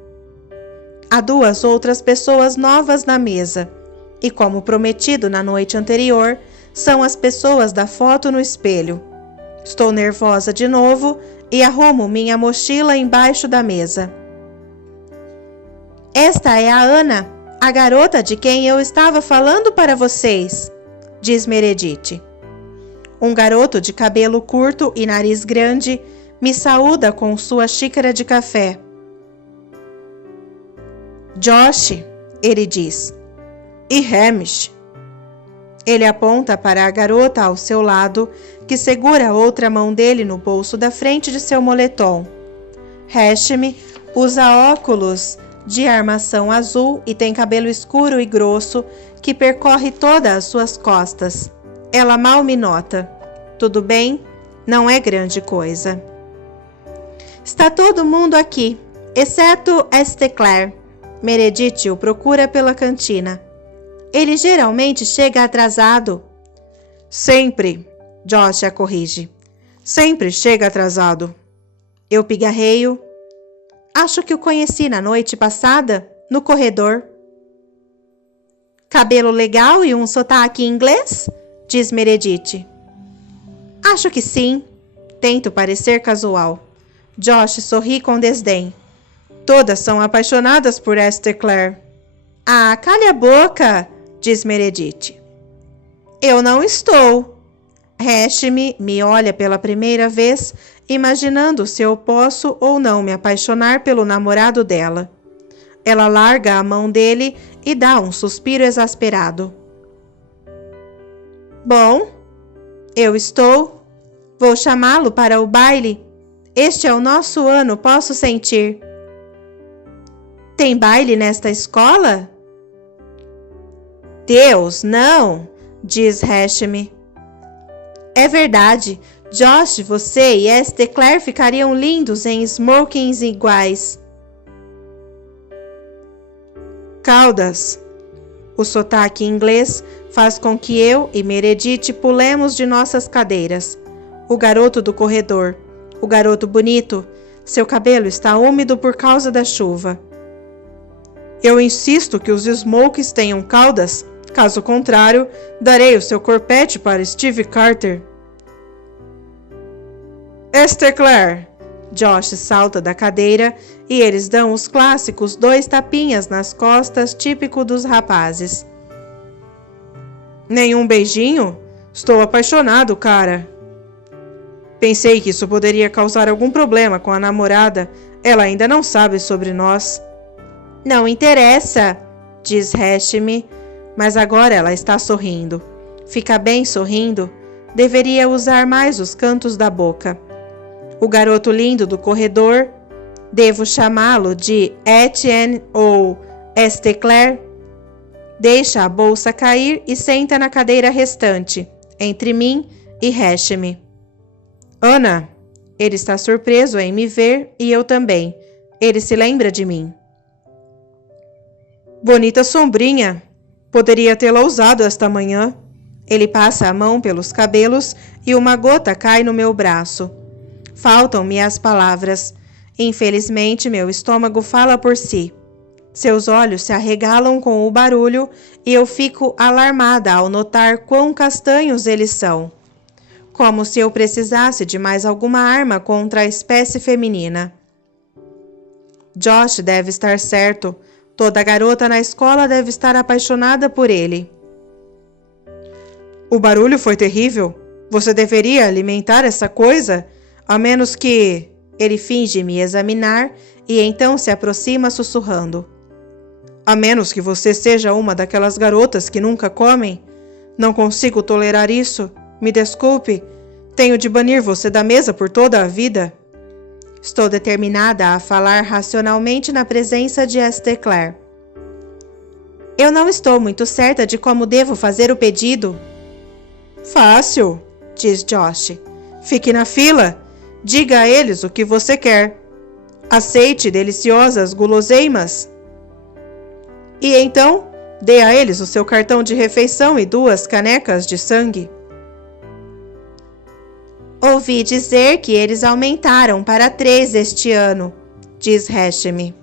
Há 2 outras pessoas novas na mesa, e como prometido na noite anterior, são as pessoas da foto no espelho. Estou nervosa de novo e arrumo minha mochila embaixo da mesa. Esta é a Ana, a garota de quem eu estava falando para vocês, diz Meredith. Um garoto de cabelo curto e nariz grande me saúda com sua xícara de café. Josh, Ele diz. E Hamish? Ele aponta para a garota ao seu lado, que segura a outra mão dele no bolso da frente de seu moletom. Hamish usa óculos de armação azul e tem cabelo escuro e grosso que percorre todas as suas costas. Ela mal me nota. Tudo bem? Não é grande coisa. Está todo mundo aqui, exceto St. Clair. Meredith o procura pela cantina. Ele geralmente chega atrasado. Sempre, Josh a corrige. Sempre chega atrasado. Eu pigarreio. Acho que o conheci na noite passada, no corredor. Cabelo legal e um sotaque inglês? Diz Meredith. Acho que sim. Tento parecer casual. Josh sorri com desdém. Todas são apaixonadas por St. Clair. Ah, cale a boca, diz Meredith. Eu não estou. Hamish me olha pela primeira vez, imaginando se eu posso ou não me apaixonar pelo namorado dela. Ela larga a mão dele e dá um suspiro exasperado. Bom, eu estou. Vou chamá-lo para o baile. Este é o nosso ano, posso sentir. Tem baile nesta escola? Deus, não, diz Hamish. É verdade, Josh, você e St. Clair ficariam lindos em smokings iguais. Caldas. O sotaque inglês faz com que eu e Meredith pulemos de nossas cadeiras. O garoto do corredor, o garoto bonito, seu cabelo está úmido por causa da chuva. Eu insisto que os smokes tenham caudas, caso contrário, darei o seu corpete para Steve Carter. St. Clair! Josh salta da cadeira e eles dão os clássicos 2 tapinhas nas costas, típico dos rapazes. Nenhum beijinho? Estou apaixonado, cara. Pensei que isso poderia causar algum problema com a namorada. Ela ainda não sabe sobre nós. Não interessa, diz Hamish, mas agora ela está sorrindo. Fica bem sorrindo. Deveria usar mais os cantos da boca. O garoto lindo do corredor, devo chamá-lo de Etienne ou St. Clair, deixa a bolsa cair e senta na cadeira restante, entre mim e Hamish. Ana, ele está surpreso em me ver e eu também. Ele se lembra de mim. Bonita sombrinha. Poderia tê-la usado esta manhã. Ele passa a mão pelos cabelos e uma gota cai no meu braço. Faltam-me as palavras. Infelizmente, meu estômago fala por si. Seus olhos se arregalam com o barulho e eu fico alarmada ao notar quão castanhos eles são. Como se eu precisasse de mais alguma arma contra a espécie feminina. Josh deve estar certo. Toda garota na escola deve estar apaixonada por ele. O barulho foi terrível. Você deveria alimentar essa coisa? A menos que... Ele finge me examinar e então se aproxima sussurrando. A menos que você seja uma daquelas garotas que nunca comem. Não consigo tolerar isso. Me desculpe. Tenho de banir você da mesa por toda a vida. Estou determinada a falar racionalmente na presença de St. Clair. Eu não estou muito certa de como devo fazer o pedido. Fácil, diz Josh. Fique na fila. Diga a eles o que você quer. Aceite deliciosas guloseimas. E então, dê a eles o seu cartão de refeição e 2 canecas de sangue. Ouvi dizer que eles aumentaram para 3 este ano, diz Hamish.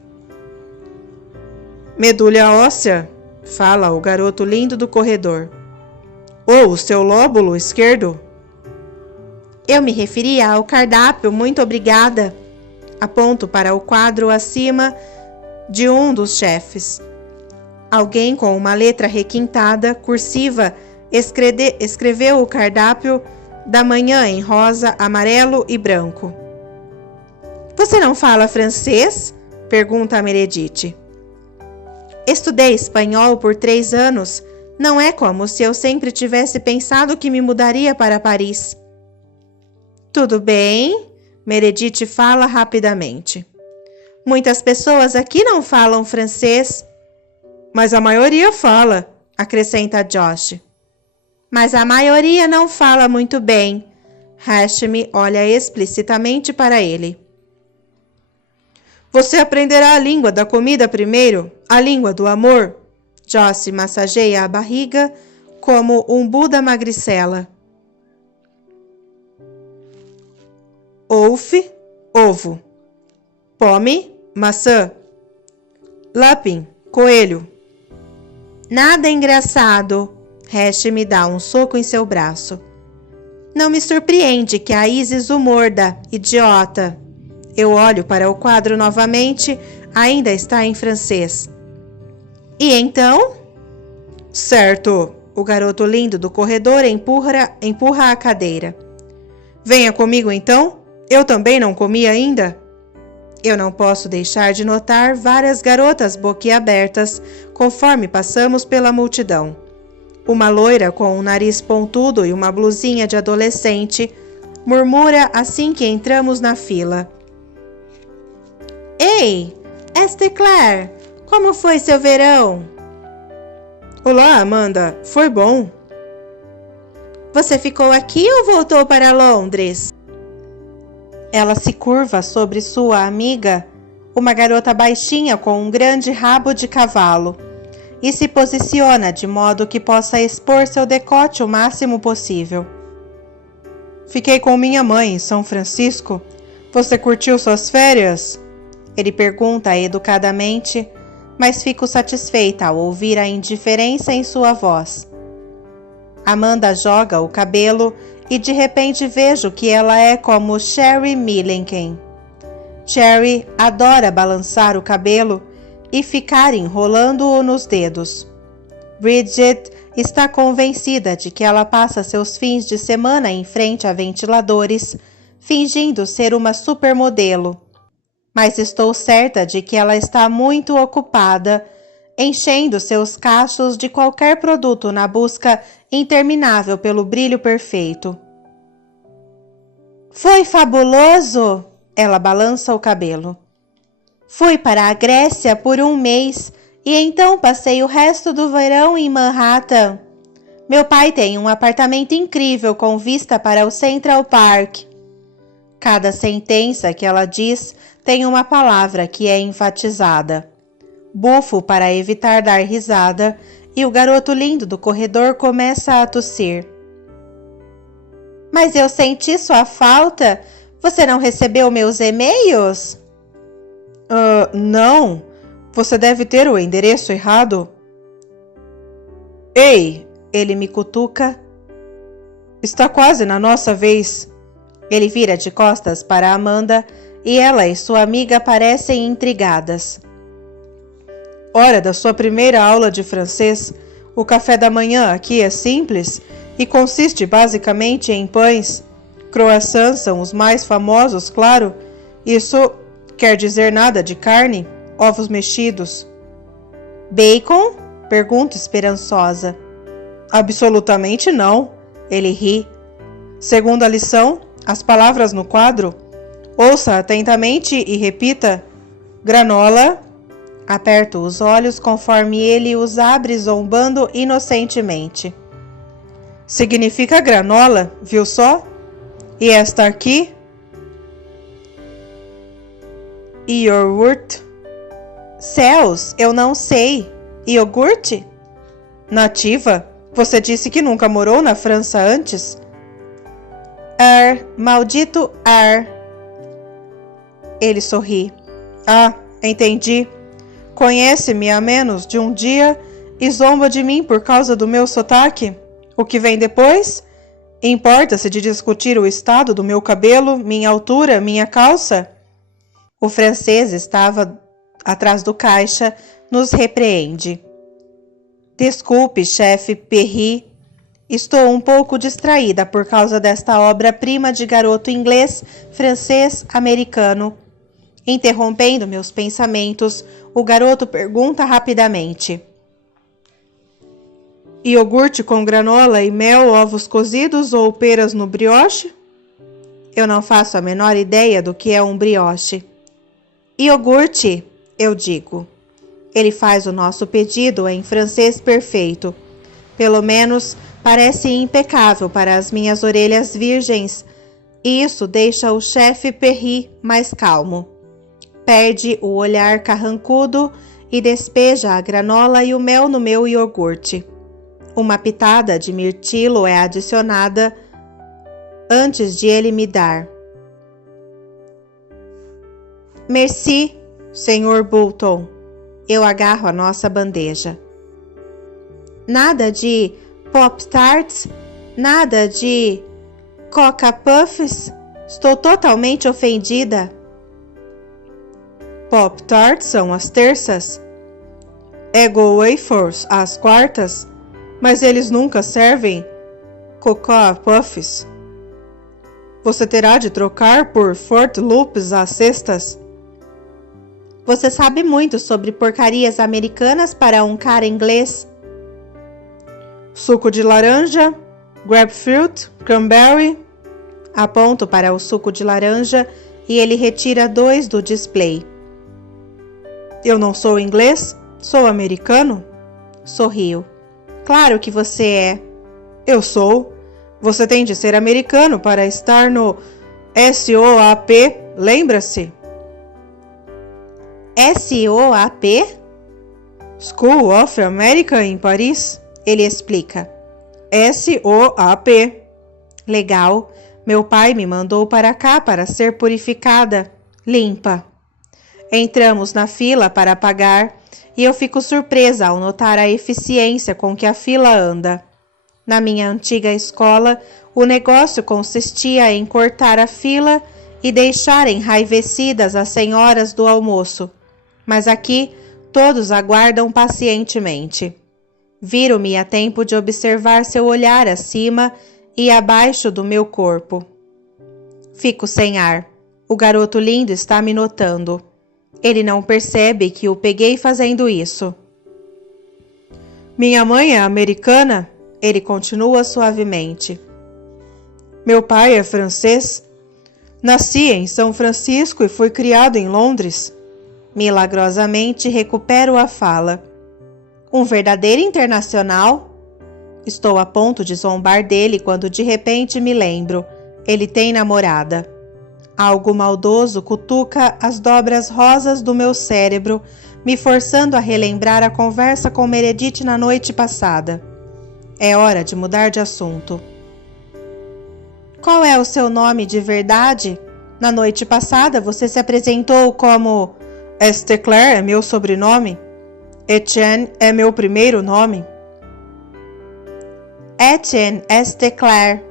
Medulha óssea, fala o garoto lindo do corredor. Ou o seu lóbulo esquerdo. Eu me referia ao cardápio, muito obrigada. Aponto para o quadro acima de um dos chefes. Alguém com uma letra requintada, cursiva, escreveu o cardápio da manhã em rosa, amarelo e branco. Você não fala francês? Pergunta a Meredith. Estudei espanhol por 3 anos. Não é como se eu sempre tivesse pensado que me mudaria para Paris. Tudo bem, Meredith fala rapidamente. Muitas pessoas aqui não falam francês. Mas a maioria fala, acrescenta Josh. Mas a maioria não fala muito bem. Hashem olha explicitamente para ele. Você aprenderá a língua da comida primeiro, a língua do amor. Josh massageia a barriga como um Buda magricela. Olf, ovo. Pome, maçã. Lapin, coelho. Nada engraçado. Hash me dá um soco em seu braço. Não me surpreende que a Isis o morda, idiota. Eu olho para o quadro novamente, ainda está em francês. E então? Certo, o garoto lindo do corredor empurra a cadeira. Venha comigo então, eu também não comi ainda. Eu não posso deixar de notar várias garotas boquiabertas conforme passamos pela multidão. Uma loira com um nariz pontudo e uma blusinha de adolescente murmura assim que entramos na fila. Ei, Esther Claire, como foi seu verão? Olá, Amanda, foi bom. Você ficou aqui ou voltou para Londres? Ela se curva sobre sua amiga, uma garota baixinha com um grande rabo de cavalo, e se posiciona de modo que possa expor seu decote o máximo possível. Fiquei com minha mãe em São Francisco. Você curtiu suas férias? Ele pergunta educadamente, mas fico satisfeita ao ouvir a indiferença em sua voz. Amanda joga o cabelo e de repente vejo que ela é como Sherry Milliken. Sherry adora balançar o cabelo e ficar enrolando-o nos dedos. Bridget está convencida de que ela passa seus fins de semana em frente a ventiladores, fingindo ser uma supermodelo. Mas estou certa de que ela está muito ocupada, enchendo seus cachos de qualquer produto na busca interminável pelo brilho perfeito. Foi fabuloso! Ela balança o cabelo. Fui para a Grécia por 1 mês e então passei o resto do verão em Manhattan. Meu pai tem um apartamento incrível com vista para o Central Park. Cada sentença que ela diz tem uma palavra que é enfatizada. Bufo para evitar dar risada e o garoto lindo do corredor começa a tossir. Mas eu senti sua falta. Você não recebeu meus e-mails? Não. Você deve ter o endereço errado. Ei, ele me cutuca. Está quase na nossa vez. Ele vira de costas para Amanda e ela e sua amiga parecem intrigadas. Hora da sua primeira aula de francês. O café da manhã aqui é simples e consiste basicamente em pães. Croissants são os mais famosos, claro. Isso quer dizer nada de carne, ovos mexidos. Bacon? Pergunta esperançosa. Absolutamente não. Ele ri. Segunda lição, as palavras no quadro. Ouça atentamente e repita. Granola. Aperto os olhos conforme ele os abre zombando inocentemente. Significa granola, viu só? E esta aqui? Iogurte? Céus, eu não sei. Iogurte? Nativa? Você disse que nunca morou na França antes? Maldito ar. Ele sorri. Ah, entendi. Conhece-me há menos de um dia e zomba de mim por causa do meu sotaque? O que vem depois? Importa-se de discutir o estado do meu cabelo, minha altura, minha calça? O francês estava atrás do caixa, nos repreende. Desculpe, chefe Perry. Estou um pouco distraída por causa desta obra-prima de garoto inglês, francês, americano. Interrompendo meus pensamentos, o garoto pergunta rapidamente: iogurte com granola e mel, ovos cozidos ou peras no brioche? Eu não faço a menor ideia do que é um brioche. Iogurte, eu digo. Ele faz o nosso pedido em francês perfeito. Pelo menos parece impecável para as minhas orelhas virgens, e isso deixa o chefe Perry mais calmo. Perde o olhar carrancudo e despeja a granola e o mel no meu iogurte. Uma pitada de mirtilo é adicionada antes de ele me dar. Merci, Sr. Bolton. Eu agarro a nossa bandeja. Nada de Pop-Tarts? Nada de Coca-Puffs? Estou totalmente ofendida. Pop-Tarts são as terças. Eggo Wafers às quartas. Mas eles nunca servem Cocoa Puffs. Você terá de trocar por Fort Loops às sextas. Você sabe muito sobre porcarias americanas para um cara inglês. Suco de laranja, grapefruit, cranberry. Aponto para o suco de laranja e ele retira 2 do display. Eu não sou inglês, sou americano? Sorrio. Claro que você é. Eu sou. Você tem de ser americano para estar no SOAP, lembra-se? SOAP? School of America em Paris, ele explica. SOAP. Legal. Meu pai me mandou para cá para ser purificada, limpa. Entramos na fila para pagar e eu fico surpresa ao notar a eficiência com que a fila anda. Na minha antiga escola, o negócio consistia em cortar a fila e deixar enraivecidas as senhoras do almoço. Mas aqui, todos aguardam pacientemente. Viro-me a tempo de observar seu olhar acima e abaixo do meu corpo. Fico sem ar. O garoto lindo está me notando. Ele não percebe que o peguei fazendo isso. Minha mãe é americana? Ele continua suavemente. Meu pai é francês. Nasci em São Francisco e fui criado em Londres. Milagrosamente recupero a fala. Um verdadeiro internacional? Estou a ponto de zombar dele quando de repente me lembro. Ele tem namorada. Algo maldoso cutuca as dobras rosas do meu cérebro, me forçando a relembrar a conversa com Meredith na noite passada. É hora de mudar de assunto. Qual é o seu nome de verdade? Na noite passada você se apresentou como Esteclair é meu sobrenome. Etienne é meu primeiro nome. Etienne Esteclair.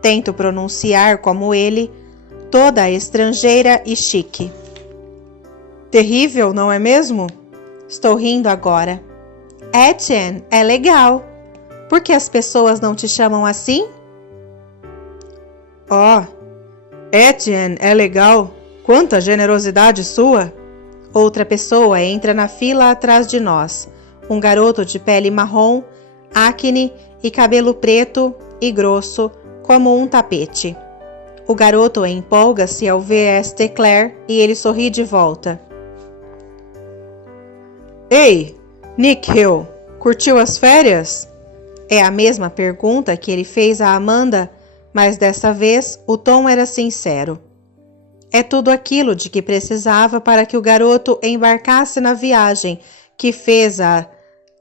Tento pronunciar como ele, toda estrangeira e chique. Terrível, não é mesmo? Estou rindo agora. Etienne é legal. Por que as pessoas não te chamam assim? Oh, Etienne é legal. Quanta generosidade sua! Outra pessoa entra na fila atrás de nós. Um garoto de pele marrom, acne e cabelo preto e grosso, como um tapete. O garoto empolga-se ao ver Esteclair e ele sorri de volta. Ei, Nick Hill, curtiu as férias? É a mesma pergunta que ele fez a Amanda, mas dessa vez o tom era sincero. É tudo aquilo de que precisava para que o garoto embarcasse na viagem que fez a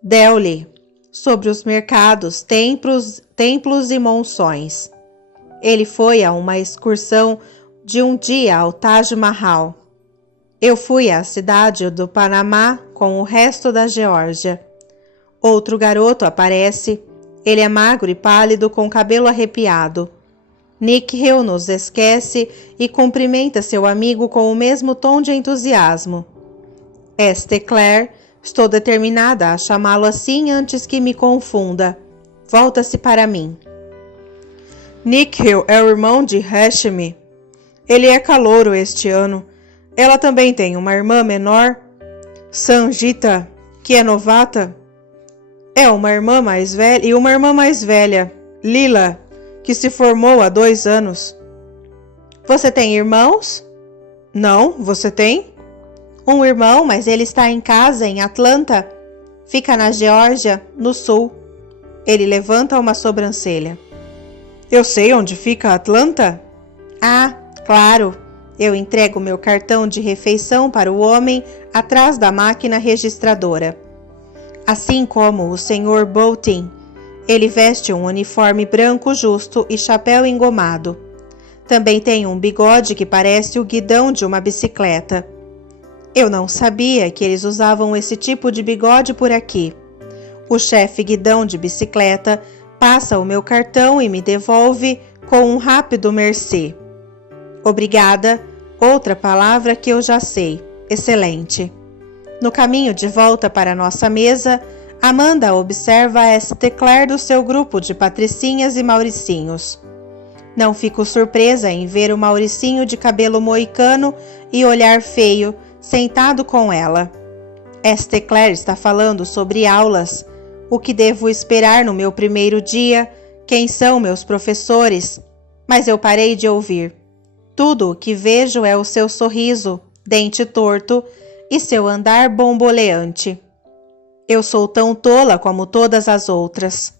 Delhi sobre os mercados, templos e monções. Ele foi a uma excursão de um dia ao Taj Mahal. Eu fui à cidade do Panamá com o resto da Geórgia. Outro garoto aparece. Ele é magro e pálido com cabelo arrepiado. Nick Hill nos esquece e cumprimenta seu amigo com o mesmo tom de entusiasmo. Esteclair, estou determinada a chamá-lo assim antes que me confunda. Volta-se para mim. Nick Hill é o irmão de Hashemi. Ele é calouro este ano. Ela também tem uma irmã menor, Sanjita, que é novata. É uma irmã mais velha e uma irmã mais velha, Lila, que se formou há 2 anos. Você tem irmãos? Não, você tem? Um irmão, mas ele está em casa em Atlanta. Fica na Geórgia, no sul. Ele levanta uma sobrancelha. Eu sei onde fica Atlanta? Ah, claro. Eu entrego meu cartão de refeição para o homem atrás da máquina registradora. Assim como o Sr. Boulting, ele veste um uniforme branco justo e chapéu engomado. Também tem um bigode que parece o guidão de uma bicicleta. Eu não sabia que eles usavam esse tipo de bigode por aqui. O chefe guidão de bicicleta passa o meu cartão e me devolve com um rápido merci. Obrigada, outra palavra que eu já sei. Excelente. No caminho de volta para nossa mesa, Amanda observa a St. Clair do seu grupo de patricinhas e mauricinhos. Não fico surpresa em ver o mauricinho de cabelo moicano e olhar feio, sentado com ela. St. Clair está falando sobre aulas, o que devo esperar no meu primeiro dia, quem são meus professores, mas eu parei de ouvir. Tudo o que vejo é o seu sorriso, dente torto, e seu andar bomboleante. Eu sou tão tola como todas as outras.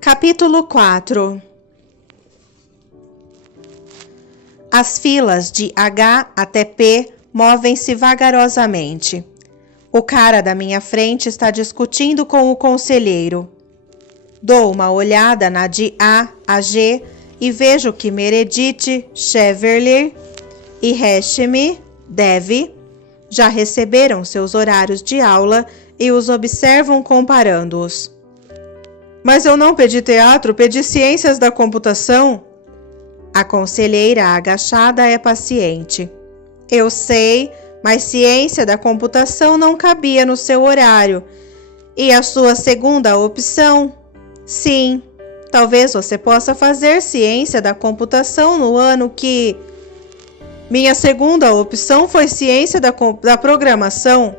Capítulo 4. As filas de H até P movem-se vagarosamente. O cara da minha frente está discutindo com o conselheiro. Dou uma olhada na de A a G e vejo que Meredith, Cheverly e Hashemi, Devi, já receberam seus horários de aula e os observam comparando-os. Mas eu não pedi teatro, pedi ciências da computação. A conselheira agachada é paciente. Eu sei, mas ciência da computação não cabia no seu horário. E a sua segunda opção? Sim, talvez você possa fazer ciência da computação no ano que... Minha segunda opção foi ciência da programação.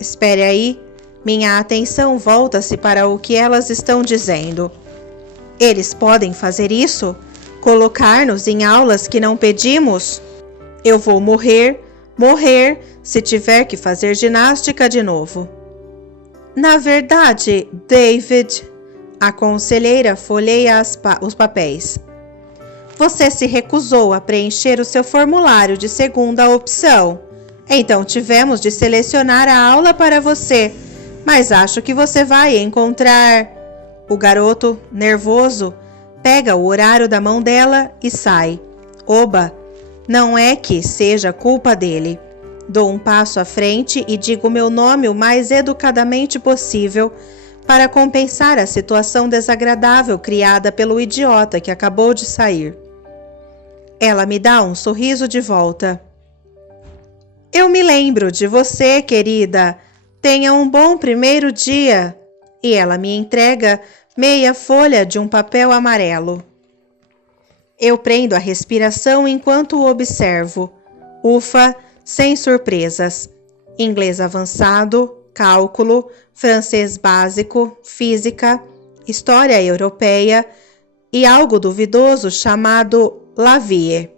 Espere aí, minha atenção volta-se para o que elas estão dizendo. Eles podem fazer isso? Colocar-nos em aulas que não pedimos? Eu vou morrer, se tiver que fazer ginástica de novo. Na verdade, David, a conselheira folheia os papéis. Você se recusou a preencher o seu formulário de segunda opção. Então tivemos de selecionar a aula para você, mas acho que você vai encontrar... O garoto, nervoso, pega o horário da mão dela e sai. Oba! Não é que seja culpa dele. Dou um passo à frente e digo meu nome o mais educadamente possível para compensar a situação desagradável criada pelo idiota que acabou de sair. Ela me dá um sorriso de volta. Eu me lembro de você, querida. Tenha um bom primeiro dia. E ela me entrega meia folha de um papel amarelo. Eu prendo a respiração enquanto o observo. Ufa, sem surpresas. Inglês avançado, cálculo, francês básico, física, história europeia e algo duvidoso chamado Lavie.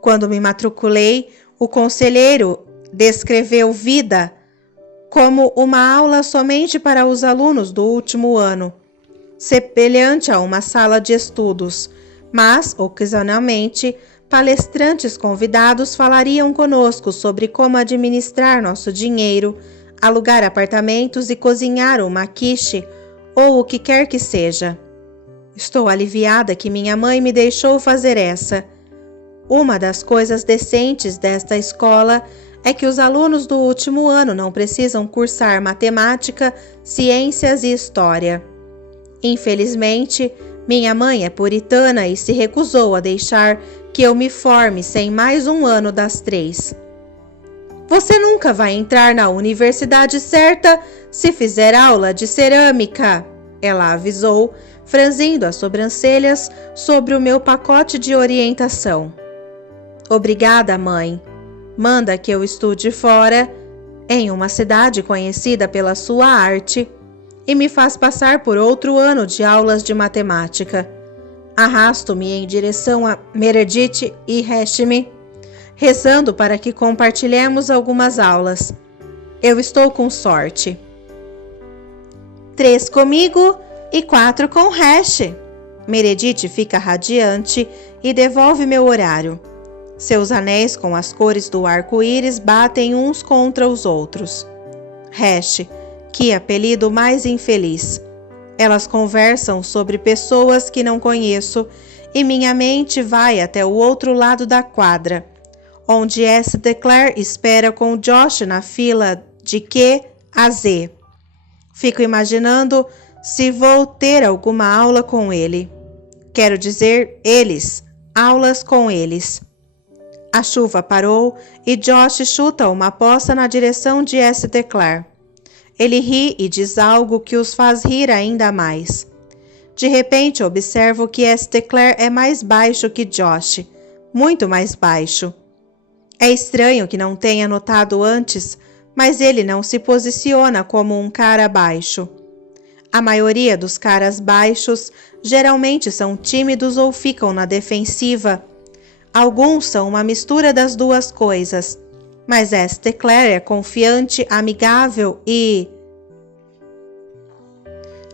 Quando me matriculei, o conselheiro descreveu vida como uma aula somente para os alunos do último ano, semelhante a uma sala de estudos, mas, ocasionalmente, palestrantes convidados falariam conosco sobre como administrar nosso dinheiro, alugar apartamentos e cozinhar uma quiche ou o que quer que seja. Estou aliviada que minha mãe me deixou fazer essa. Uma das coisas decentes desta escola é que os alunos do último ano não precisam cursar matemática, ciências e história. Infelizmente, minha mãe é puritana e se recusou a deixar que eu me forme sem mais um ano das 3. Você nunca vai entrar na universidade certa se fizer aula de cerâmica, ela avisou, franzindo as sobrancelhas sobre o meu pacote de orientação. Obrigada, mãe. Manda que eu estude fora, em uma cidade conhecida pela sua arte, e me faz passar por outro ano de aulas de matemática. Arrasto-me em direção a Meredith e Hashmi, rezando para que compartilhemos algumas aulas. Eu estou com sorte. 3 comigo e 4 com Hash. Meredith fica radiante e devolve meu horário. Seus anéis com as cores do arco-íris batem uns contra os outros. Hash, que apelido mais infeliz. Elas conversam sobre pessoas que não conheço e minha mente vai até o outro lado da quadra, onde S. DeClaire espera com Josh na fila de Q a Z. Fico imaginando se vou ter alguma aula com ele. Quero dizer, eles, aulas com eles. A chuva parou e Josh chuta uma poça na direção de S. DeClaire. Ele ri e diz algo que os faz rir ainda mais. De repente observo que S. DeClaire é mais baixo que Josh, muito mais baixo. É estranho que não tenha notado antes, mas ele não se posiciona como um cara baixo. A maioria dos caras baixos geralmente são tímidos ou ficam na defensiva. Alguns são uma mistura das duas coisas, mas S. DeClaire é confiante, amigável e...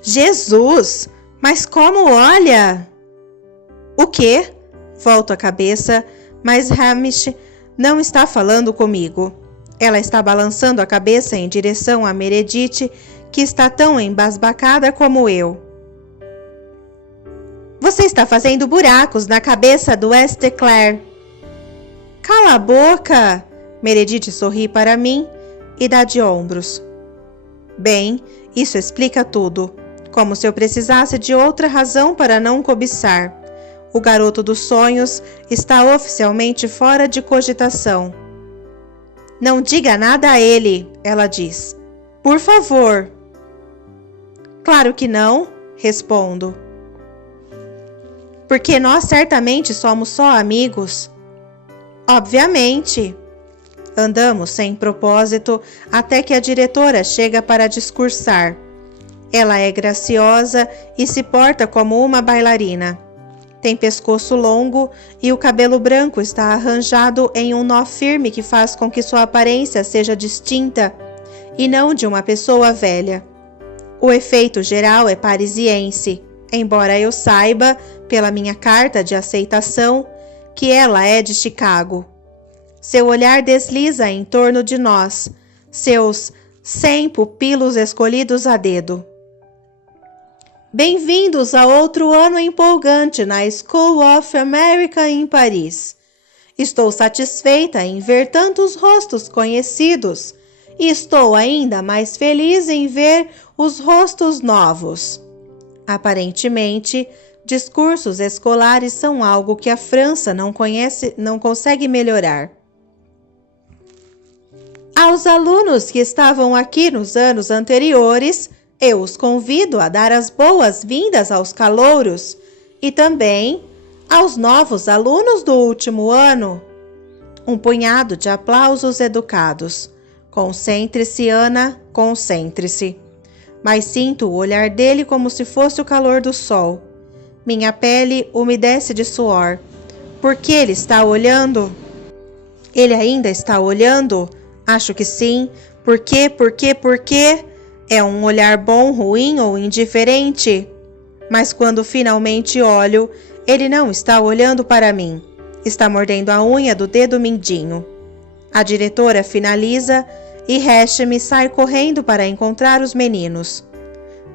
Jesus! Mas como olha? O quê? Volto a cabeça, mas Hamish não está falando comigo. Ela está balançando a cabeça em direção a Meredith, que está tão embasbacada como eu. Você está fazendo buracos na cabeça do S. DeClaire. Cala a boca! Meredith sorri para mim e dá de ombros. Bem, isso explica tudo. Como se eu precisasse de outra razão para não cobiçar. O garoto dos sonhos está oficialmente fora de cogitação. Não diga nada a ele, ela diz. Por favor. Claro que não, respondo. Porque nós certamente somos só amigos. Obviamente. Andamos sem propósito até que a diretora chega para discursar. Ela é graciosa e se porta como uma bailarina. Tem pescoço longo e o cabelo branco está arranjado em um nó firme que faz com que sua aparência seja distinta e não de uma pessoa velha. O efeito geral é parisiense, embora eu saiba, pela minha carta de aceitação, que ela é de Chicago. Seu olhar desliza em torno de nós, seus 100 pupilos escolhidos a dedo. Bem-vindos a outro ano empolgante na School of America em Paris. Estou satisfeita em ver tantos rostos conhecidos e estou ainda mais feliz em ver os rostos novos. Aparentemente, discursos escolares são algo que a França não consegue melhorar. Aos alunos que estavam aqui nos anos anteriores, eu os convido a dar as boas-vindas aos calouros e também aos novos alunos do último ano. Um punhado de aplausos educados. Concentre-se, Ana, concentre-se. Mas sinto o olhar dele como se fosse o calor do sol. Minha pele umedece de suor. Por que ele está olhando? Ele ainda está olhando? Acho que sim. Por quê? É um olhar bom, ruim ou indiferente? Mas quando finalmente olho, ele não está olhando para mim. Está mordendo a unha do dedo mindinho. A diretora finaliza e Hashmi sai correndo para encontrar os meninos.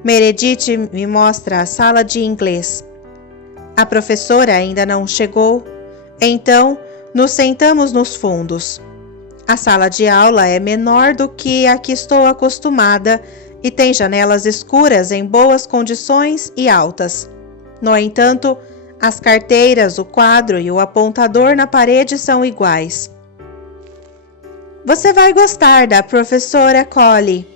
Meredith me mostra a sala de inglês. A professora ainda não chegou, então nos sentamos nos fundos. A sala de aula é menor do que a que estou acostumada e tem janelas escuras em boas condições e altas. No entanto, as carteiras, o quadro e o apontador na parede são iguais. Você vai gostar da professora Collie.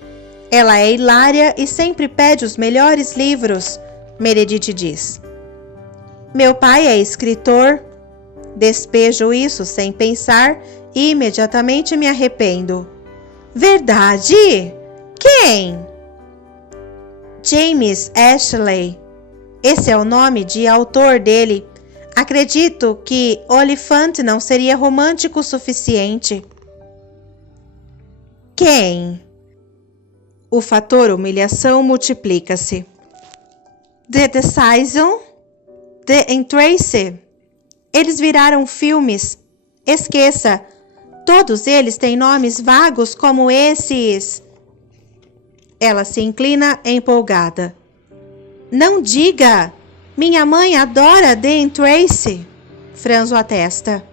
Ela é hilária e sempre pede os melhores livros, Meredith diz. Meu pai é escritor. Despejo isso sem pensar e imediatamente me arrependo. Verdade? Quem? James Ashley. Esse é o nome de autor dele. Acredito que Oliphant não seria romântico o suficiente. Quem? O fator humilhação multiplica-se. The Decision? The Entrace? Eles viraram filmes. Esqueça. Todos eles têm nomes vagos como esses. Ela se inclina empolgada. Não diga! Minha mãe adora The Entrace. Franzo a testa.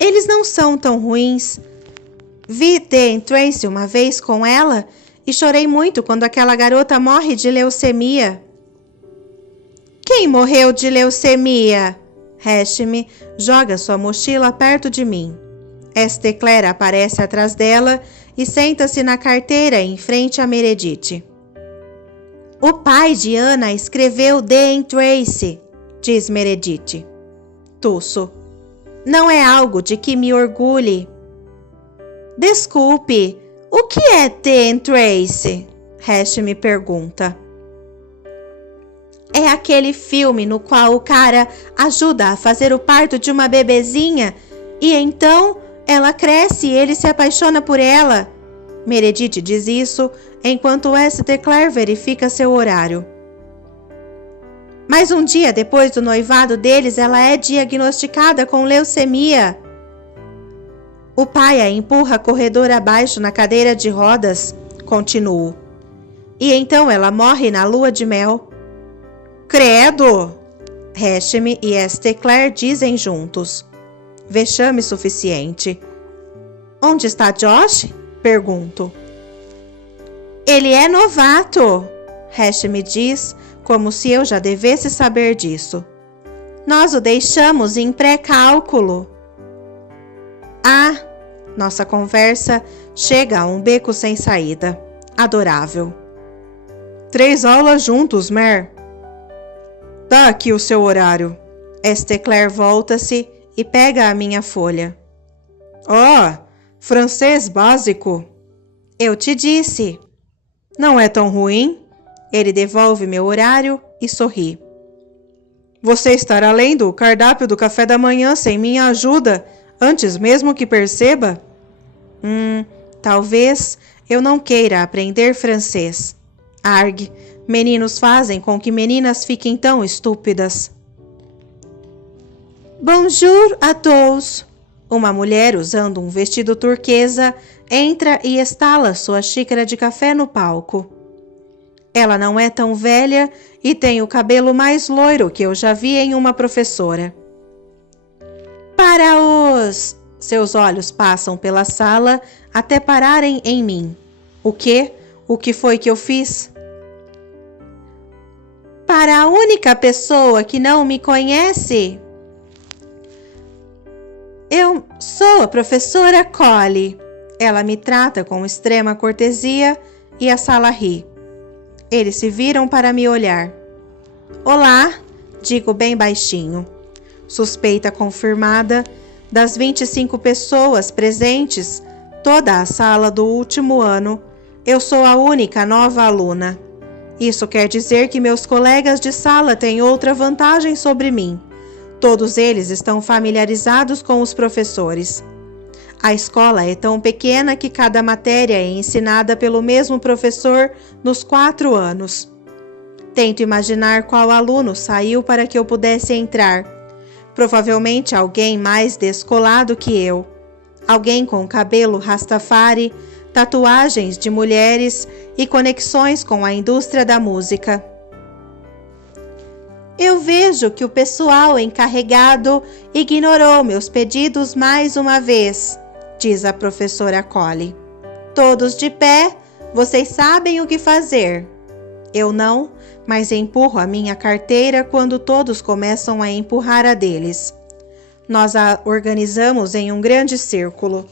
Eles não são tão ruins. Vi The Entrace uma vez com ela e chorei muito quando aquela garota morre de leucemia. Quem morreu de leucemia? Hashim joga sua mochila perto de mim. Estecler aparece atrás dela e senta-se na carteira em frente a Meredith. O pai de Ana escreveu The Entrace, diz Meredith. Tuço. Não é algo de que me orgulhe. Desculpe, o que é The Entrace? Hashim pergunta. É aquele filme no qual o cara ajuda a fazer o parto de uma bebezinha e então ela cresce e ele se apaixona por ela. Meredith diz isso enquanto Estecler verifica seu horário. Mas um dia depois do noivado deles, ela é diagnosticada com leucemia. O pai a empurra corredor abaixo na cadeira de rodas, continuo. E então ela morre na lua de mel. Credo! Hashim e Estecler dizem juntos. Vexame suficiente. Onde está Josh? Pergunto. Ele é novato, Hashim diz, como se eu já devesse saber disso. Nós o deixamos em pré-cálculo. Ah, nossa conversa chega a um beco sem saída. Adorável. 3 aulas juntos, Mer. Dá aqui o seu horário. Estecler volta-se e pega a minha folha. Francês básico. Eu te disse. Não é tão ruim? Ele devolve meu horário e sorri. Você estará lendo o cardápio do café da manhã sem minha ajuda, antes mesmo que perceba? Talvez eu não queira aprender francês. Arg, meninos fazem com que meninas fiquem tão estúpidas. Bonjour à tous. Uma mulher usando um vestido turquesa entra e estala sua xícara de café no palco. Ela não é tão velha e tem o cabelo mais loiro que eu já vi em uma professora. Para os... Seus olhos passam pela sala até pararem em mim. O quê? O que foi que eu fiz? Para a única pessoa que não me conhece... Eu sou a professora Collie. Ela me trata com extrema cortesia e a sala ri. Eles se viram para me olhar. Olá, digo bem baixinho. Suspeita confirmada. Das 25 pessoas presentes, toda a sala do último ano, eu sou a única nova aluna. Isso quer dizer que meus colegas de sala têm outra vantagem sobre mim. Todos eles estão familiarizados com os professores. A escola é tão pequena que cada matéria é ensinada pelo mesmo professor nos 4 anos. Tento imaginar qual aluno saiu para que eu pudesse entrar. Provavelmente alguém mais descolado que eu. Alguém com cabelo rastafari, tatuagens de mulheres e conexões com a indústria da música. Eu vejo que o pessoal encarregado ignorou meus pedidos mais uma vez, diz a professora Collie. Todos de pé, vocês sabem o que fazer. Eu não, mas empurro a minha carteira quando todos começam a empurrar a deles. Nós a organizamos em um grande círculo.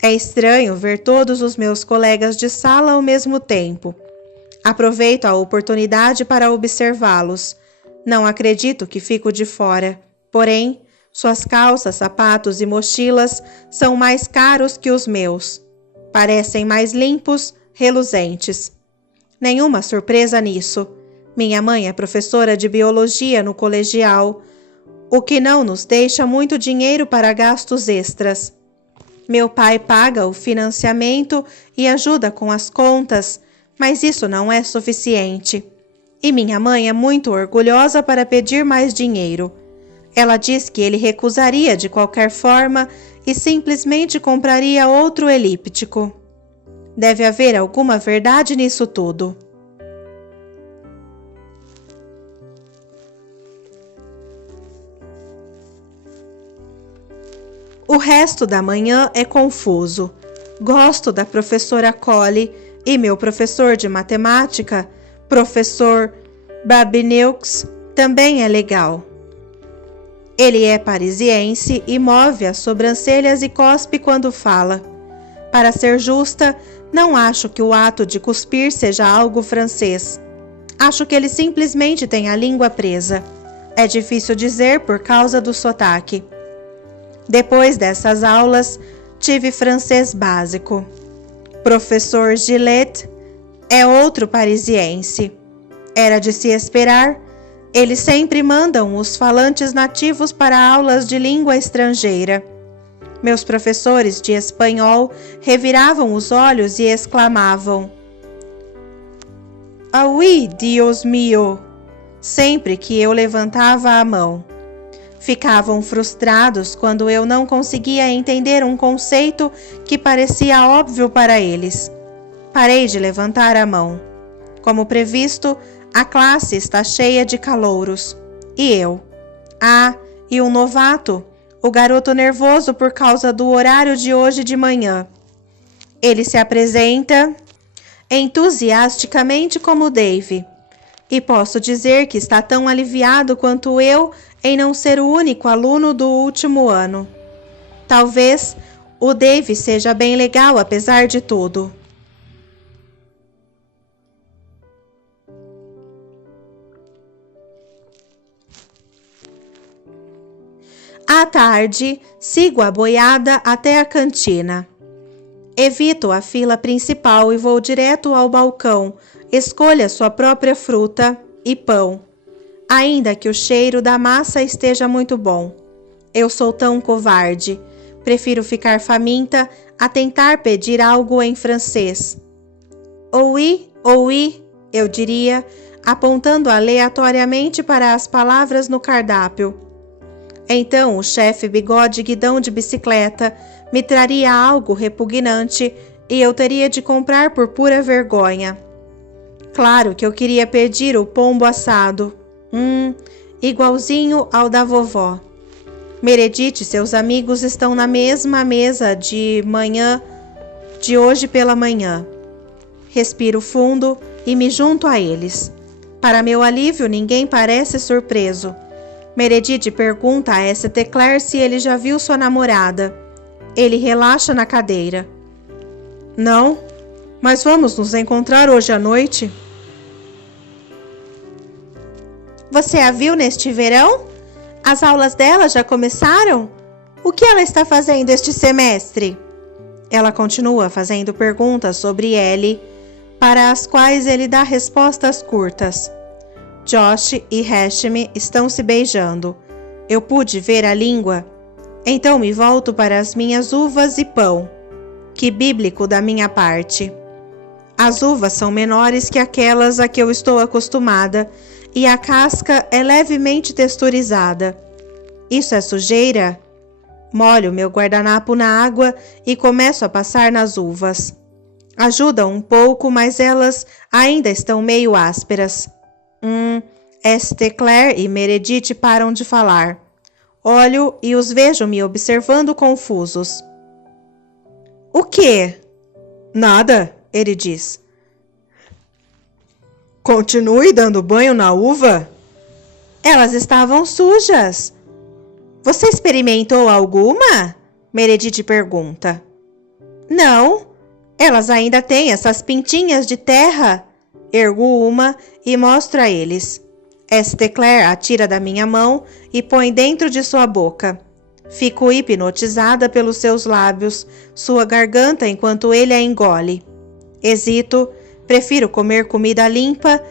É estranho ver todos os meus colegas de sala ao mesmo tempo. Aproveito a oportunidade para observá-los. Não acredito que fico de fora. Porém, suas calças, sapatos e mochilas são mais caros que os meus. Parecem mais limpos, reluzentes. Nenhuma surpresa nisso. Minha mãe é professora de biologia no colegial, o que não nos deixa muito dinheiro para gastos extras. Meu pai paga o financiamento e ajuda com as contas, mas isso não é suficiente. E minha mãe é muito orgulhosa para pedir mais dinheiro. Ela diz que ele recusaria de qualquer forma e simplesmente compraria outro elíptico. Deve haver alguma verdade nisso tudo. O resto da manhã é confuso. Gosto da professora Collie e meu professor de matemática, professor Babineux, também é legal. Ele é parisiense e move as sobrancelhas e cospe quando fala. Para ser justa, não acho que o ato de cuspir seja algo francês. Acho que ele simplesmente tem a língua presa. É difícil dizer por causa do sotaque. Depois dessas aulas, tive francês básico. Professor Gillette é outro parisiense. Era de se esperar. Eles sempre mandam os falantes nativos para aulas de língua estrangeira. Meus professores de espanhol reviravam os olhos e exclamavam: "Ah oui, Dios mío!" sempre que eu levantava a mão. Ficavam frustrados quando eu não conseguia entender um conceito que parecia óbvio para eles. Parei de levantar a mão. Como previsto, a classe está cheia de calouros. E eu? Ah, e um novato, o garoto nervoso por causa do horário de hoje de manhã. Ele se apresenta entusiasticamente como Dave. E posso dizer que está tão aliviado quanto eu em não ser o único aluno do último ano. Talvez o Dave seja bem legal apesar de tudo. À tarde, sigo a boiada até a cantina. Evito a fila principal e vou direto ao balcão. Escolha sua própria fruta e pão, ainda que o cheiro da massa esteja muito bom. Eu sou tão covarde. Prefiro ficar faminta a tentar pedir algo em francês. Oui, eu diria, apontando aleatoriamente para as palavras no cardápio. Então o chefe bigode guidão de bicicleta me traria algo repugnante e eu teria de comprar por pura vergonha. Claro que eu queria pedir o pombo assado. Igualzinho ao da vovó. Meredith e seus amigos estão na mesma mesa de hoje pela manhã. Respiro fundo e me junto a eles. Para meu alívio, ninguém parece surpreso. Meredith pergunta a St. Clair se ele já viu sua namorada. Ele relaxa na cadeira. Não, mas vamos nos encontrar hoje à noite? Você a viu neste verão? As aulas dela já começaram? O que ela está fazendo este semestre? Ela continua fazendo perguntas sobre Ellie, para as quais ele dá respostas curtas. Josh e Hashem estão se beijando. Eu pude ver a língua. Então me volto para as minhas uvas e pão. Que bíblico da minha parte. As uvas são menores que aquelas a que eu estou acostumada e a casca é levemente texturizada. Isso é sujeira? Molho meu guardanapo na água e começo a passar nas uvas. Ajuda um pouco, mas elas ainda estão meio ásperas. St. Clair e Meredith param de falar. Olho e os vejo me observando confusos. O quê? Nada, ele diz. Continue dando banho na uva? Elas estavam sujas. Você experimentou alguma? Meredith pergunta. Não, elas ainda têm essas pintinhas de terra. Ergo uma e mostro a eles. Esteclair a tira da minha mão e põe dentro de sua boca. Fico hipnotizada pelos seus lábios, sua garganta enquanto ele a engole. Hesito, prefiro comer comida limpa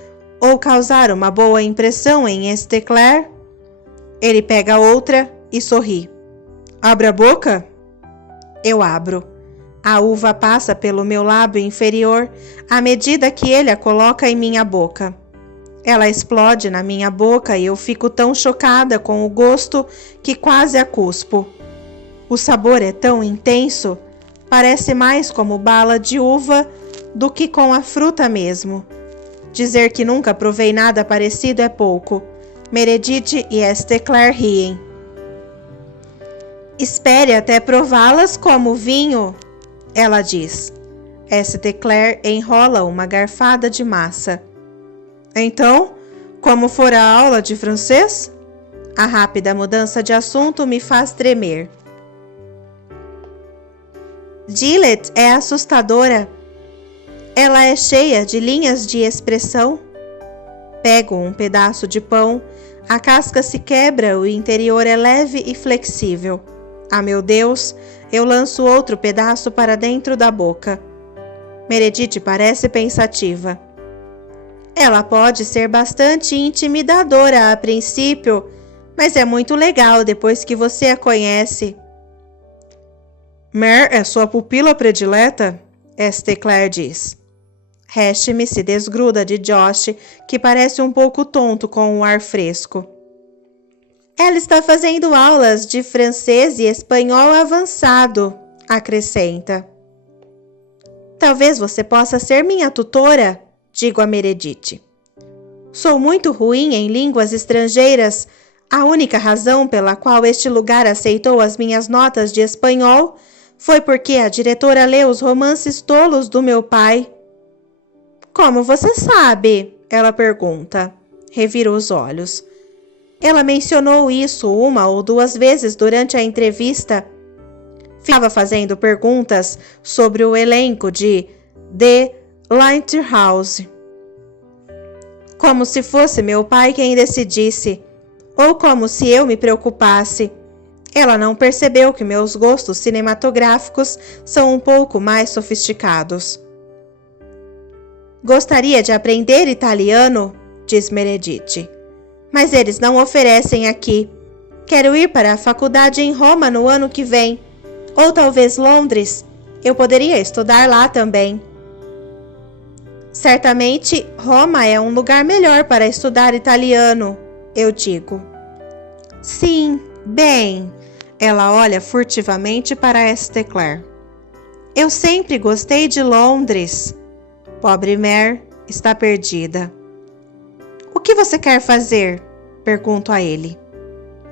ou causar uma boa impressão em Esteclair. Ele pega outra e sorri. Abre a boca? Eu abro. A uva passa pelo meu lábio inferior à medida que ele a coloca em minha boca. Ela explode na minha boca e eu fico tão chocada com o gosto que quase a cuspo. O sabor é tão intenso, parece mais como bala de uva do que com a fruta mesmo. Dizer que nunca provei nada parecido é pouco. Meredith e Esteclair riem. Espere até prová-las como vinho, ela diz. Esteclair enrola uma garfada de massa. Então, como for a aula de francês? A rápida mudança de assunto me faz tremer. Gillette é assustadora. Ela é cheia de linhas de expressão. Pego um pedaço de pão, a casca se quebra, o interior é leve e flexível. Ah, meu Deus, eu lanço outro pedaço para dentro da boca. Meredith parece pensativa. Ela pode ser bastante intimidadora a princípio, mas é muito legal depois que você a conhece. Mare é sua pupila predileta? Esteclair diz. Hashim se desgruda de Josh, que parece um pouco tonto com o ar fresco. Ela está fazendo aulas de francês e espanhol avançado, acrescenta. Talvez você possa ser minha tutora, digo a Meredith. Sou muito ruim em línguas estrangeiras. A única razão pela qual este lugar aceitou as minhas notas de espanhol foi porque a diretora leu os romances tolos do meu pai. Como você sabe? Ela pergunta. Reviro os olhos. Ela mencionou isso uma ou duas vezes durante a entrevista. Ficava fazendo perguntas sobre o elenco de The Lighthouse. Como se fosse meu pai quem decidisse, ou como se eu me preocupasse. Ela não percebeu que meus gostos cinematográficos são um pouco mais sofisticados. Gostaria de aprender italiano, diz Meredith, mas eles não oferecem aqui. Quero ir para a faculdade em Roma no ano que vem, ou talvez Londres. Eu poderia estudar lá também. Certamente, Roma é um lugar melhor para estudar italiano, eu digo. Sim, bem. Ela olha furtivamente para Esteclair. Eu sempre gostei de Londres. Pobre Mare está perdida. O que você quer fazer? Pergunto a ele.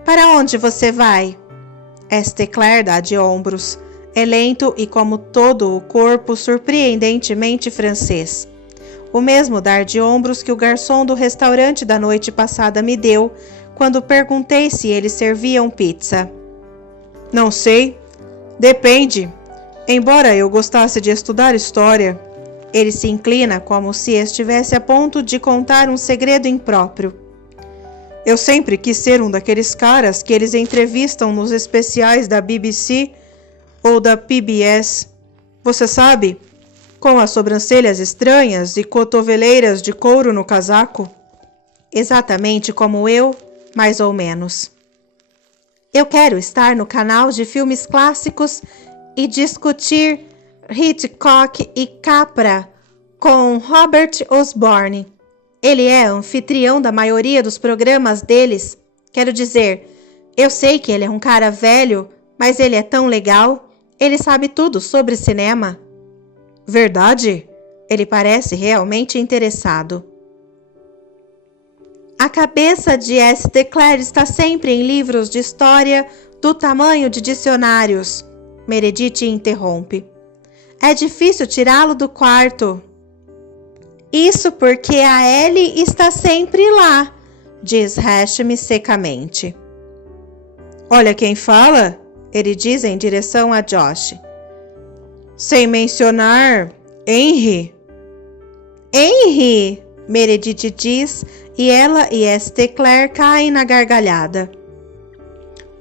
Para onde você vai? Esteclair dá de ombros. É lento e, como todo o corpo, surpreendentemente francês. O mesmo dar de ombros que o garçom do restaurante da noite passada me deu, quando perguntei se eles serviam pizza. Não sei. Depende. Embora eu gostasse de estudar história, ele se inclina como se estivesse a ponto de contar um segredo impróprio. Eu sempre quis ser um daqueles caras que eles entrevistam nos especiais da BBC ou da PBS. Você sabe? Com as sobrancelhas estranhas e cotoveleiras de couro no casaco. Exatamente como eu, mais ou menos. Eu quero estar no canal de filmes clássicos e discutir Hitchcock e Capra com Robert Osborne. Ele é anfitrião da maioria dos programas deles. Quero dizer, eu sei que ele é um cara velho, mas ele é tão legal. Ele sabe tudo sobre cinema. Verdade? Ele parece realmente interessado. A cabeça de Esteclair está sempre em livros de história do tamanho de dicionários. Meredith interrompe. É difícil tirá-lo do quarto. Isso porque a Ellie está sempre lá, diz Hashim secamente. Olha quem fala, ele diz em direção a Josh. Sem mencionar Henry. Henry, Meredith diz, e ela e Esther caem na gargalhada.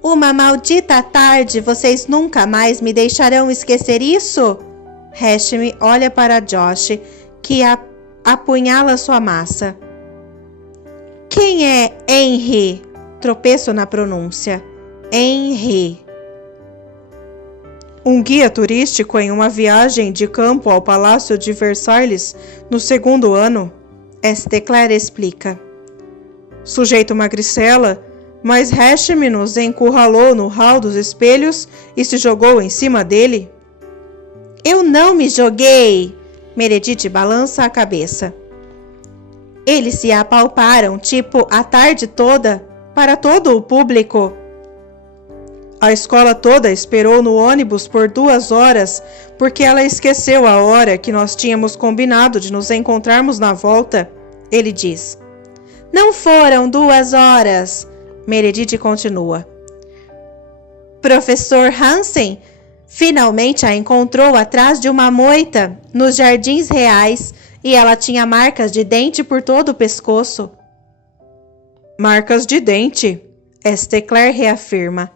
Uma maldita tarde, vocês nunca mais me deixarão esquecer isso? Hashem olha para Josh, que apunhala sua massa. Quem é Henry? Tropeço na pronúncia. Henry. Um guia turístico em uma viagem de campo ao Palácio de Versalhes no 2º ano, Esther explica. Sujeito magricela, mas Hashem nos encurralou no hall dos espelhos e se jogou em cima dele. Eu não me joguei! Meredith balança a cabeça. Eles se apalparam, tipo, a tarde toda, para todo o público. A escola toda esperou no ônibus por 2 horas, porque ela esqueceu a hora que nós tínhamos combinado de nos encontrarmos na volta, ele diz. Não foram 2 horas, Meredith continua. Professor Hansen finalmente a encontrou atrás de uma moita, nos Jardins Reais, e ela tinha marcas de dente por todo o pescoço. Marcas de dente, Esther reafirma.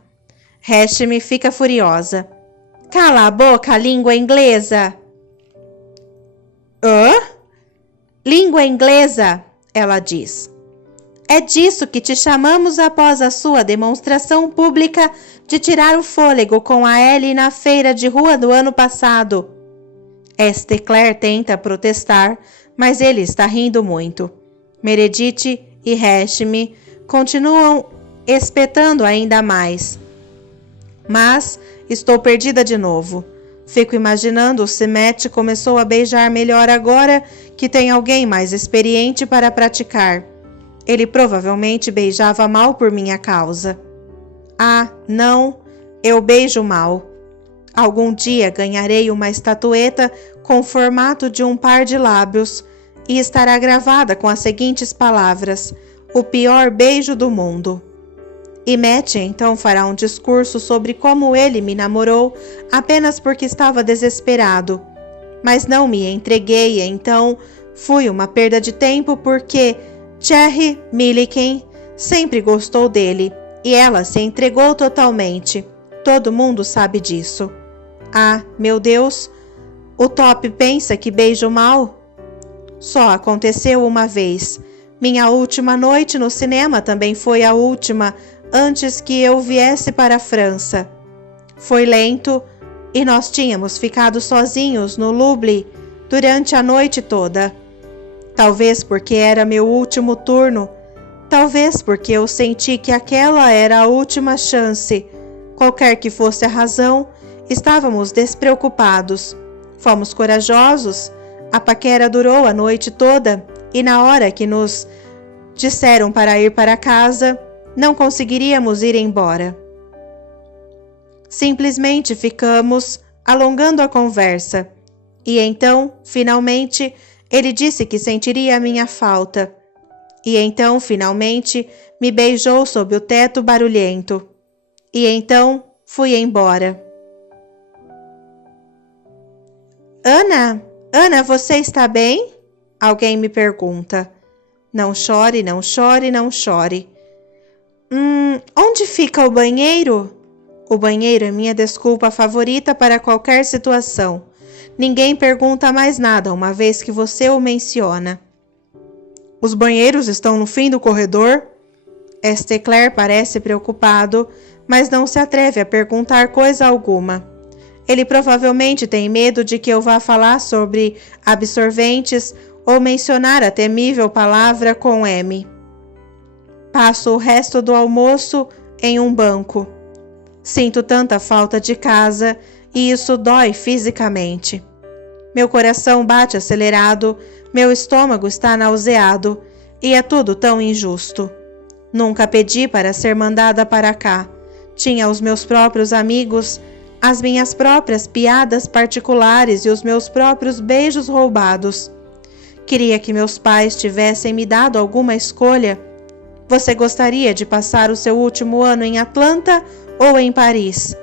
Hashem fica furiosa. Cala a boca, língua inglesa! Hã? Língua inglesa, ela diz. É disso que te chamamos após a sua demonstração pública de tirar o fôlego com a Ellie na feira de rua do ano passado. Esther tenta protestar, mas ele está rindo muito. Meredith e Hashem continuam espetando ainda mais. Mas estou perdida de novo. Fico imaginando se Matt começou a beijar melhor agora que tem alguém mais experiente para praticar. Ele provavelmente beijava mal por minha causa. Ah, não, eu beijo mal. Algum dia ganharei uma estatueta com o formato de um par de lábios e estará gravada com as seguintes palavras: o pior beijo do mundo. E Matt então fará um discurso sobre como ele me namorou apenas porque estava desesperado. Mas não me entreguei, então fui uma perda de tempo porque Cherry Milliken sempre gostou dele e ela se entregou totalmente. Todo mundo sabe disso. Ah, meu Deus, o Top pensa que beijo mal? Só aconteceu uma vez. Minha última noite no cinema também foi a última antes que eu viesse para a França. Foi lento e nós tínhamos ficado sozinhos no Louvre durante a noite toda. Talvez porque era meu último turno, talvez porque eu senti que aquela era a última chance. Qualquer que fosse a razão, estávamos despreocupados. Fomos corajosos. A paquera durou a noite toda e na hora que nos disseram para ir para casa, não conseguiríamos ir embora. Simplesmente ficamos alongando a conversa. E então, finalmente, ele disse que sentiria a minha falta. E então, finalmente, me beijou sob o teto barulhento. E então, fui embora. Ana, você está bem? Alguém me pergunta. Não chore, não chore, não chore. Onde fica o banheiro? O banheiro é minha desculpa favorita para qualquer situação. Ninguém pergunta mais nada uma vez que você o menciona. Os banheiros estão no fim do corredor? Esther parece preocupado, mas não se atreve a perguntar coisa alguma. Ele provavelmente tem medo de que eu vá falar sobre absorventes ou mencionar a temível palavra com M. Passo o resto do almoço em um banco. Sinto tanta falta de casa e isso dói fisicamente. Meu coração bate acelerado, meu estômago está nauseado e é tudo tão injusto. Nunca pedi para ser mandada para cá. Tinha os meus próprios amigos, as minhas próprias piadas particulares e os meus próprios beijos roubados. Queria que meus pais tivessem me dado alguma escolha. Você gostaria de passar o seu último ano em Atlanta ou em Paris?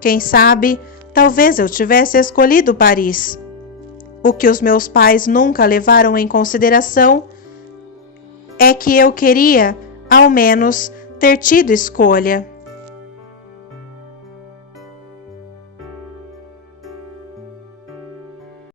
Quem sabe, talvez eu tivesse escolhido Paris. O que os meus pais nunca levaram em consideração é que eu queria, ao menos, ter tido escolha.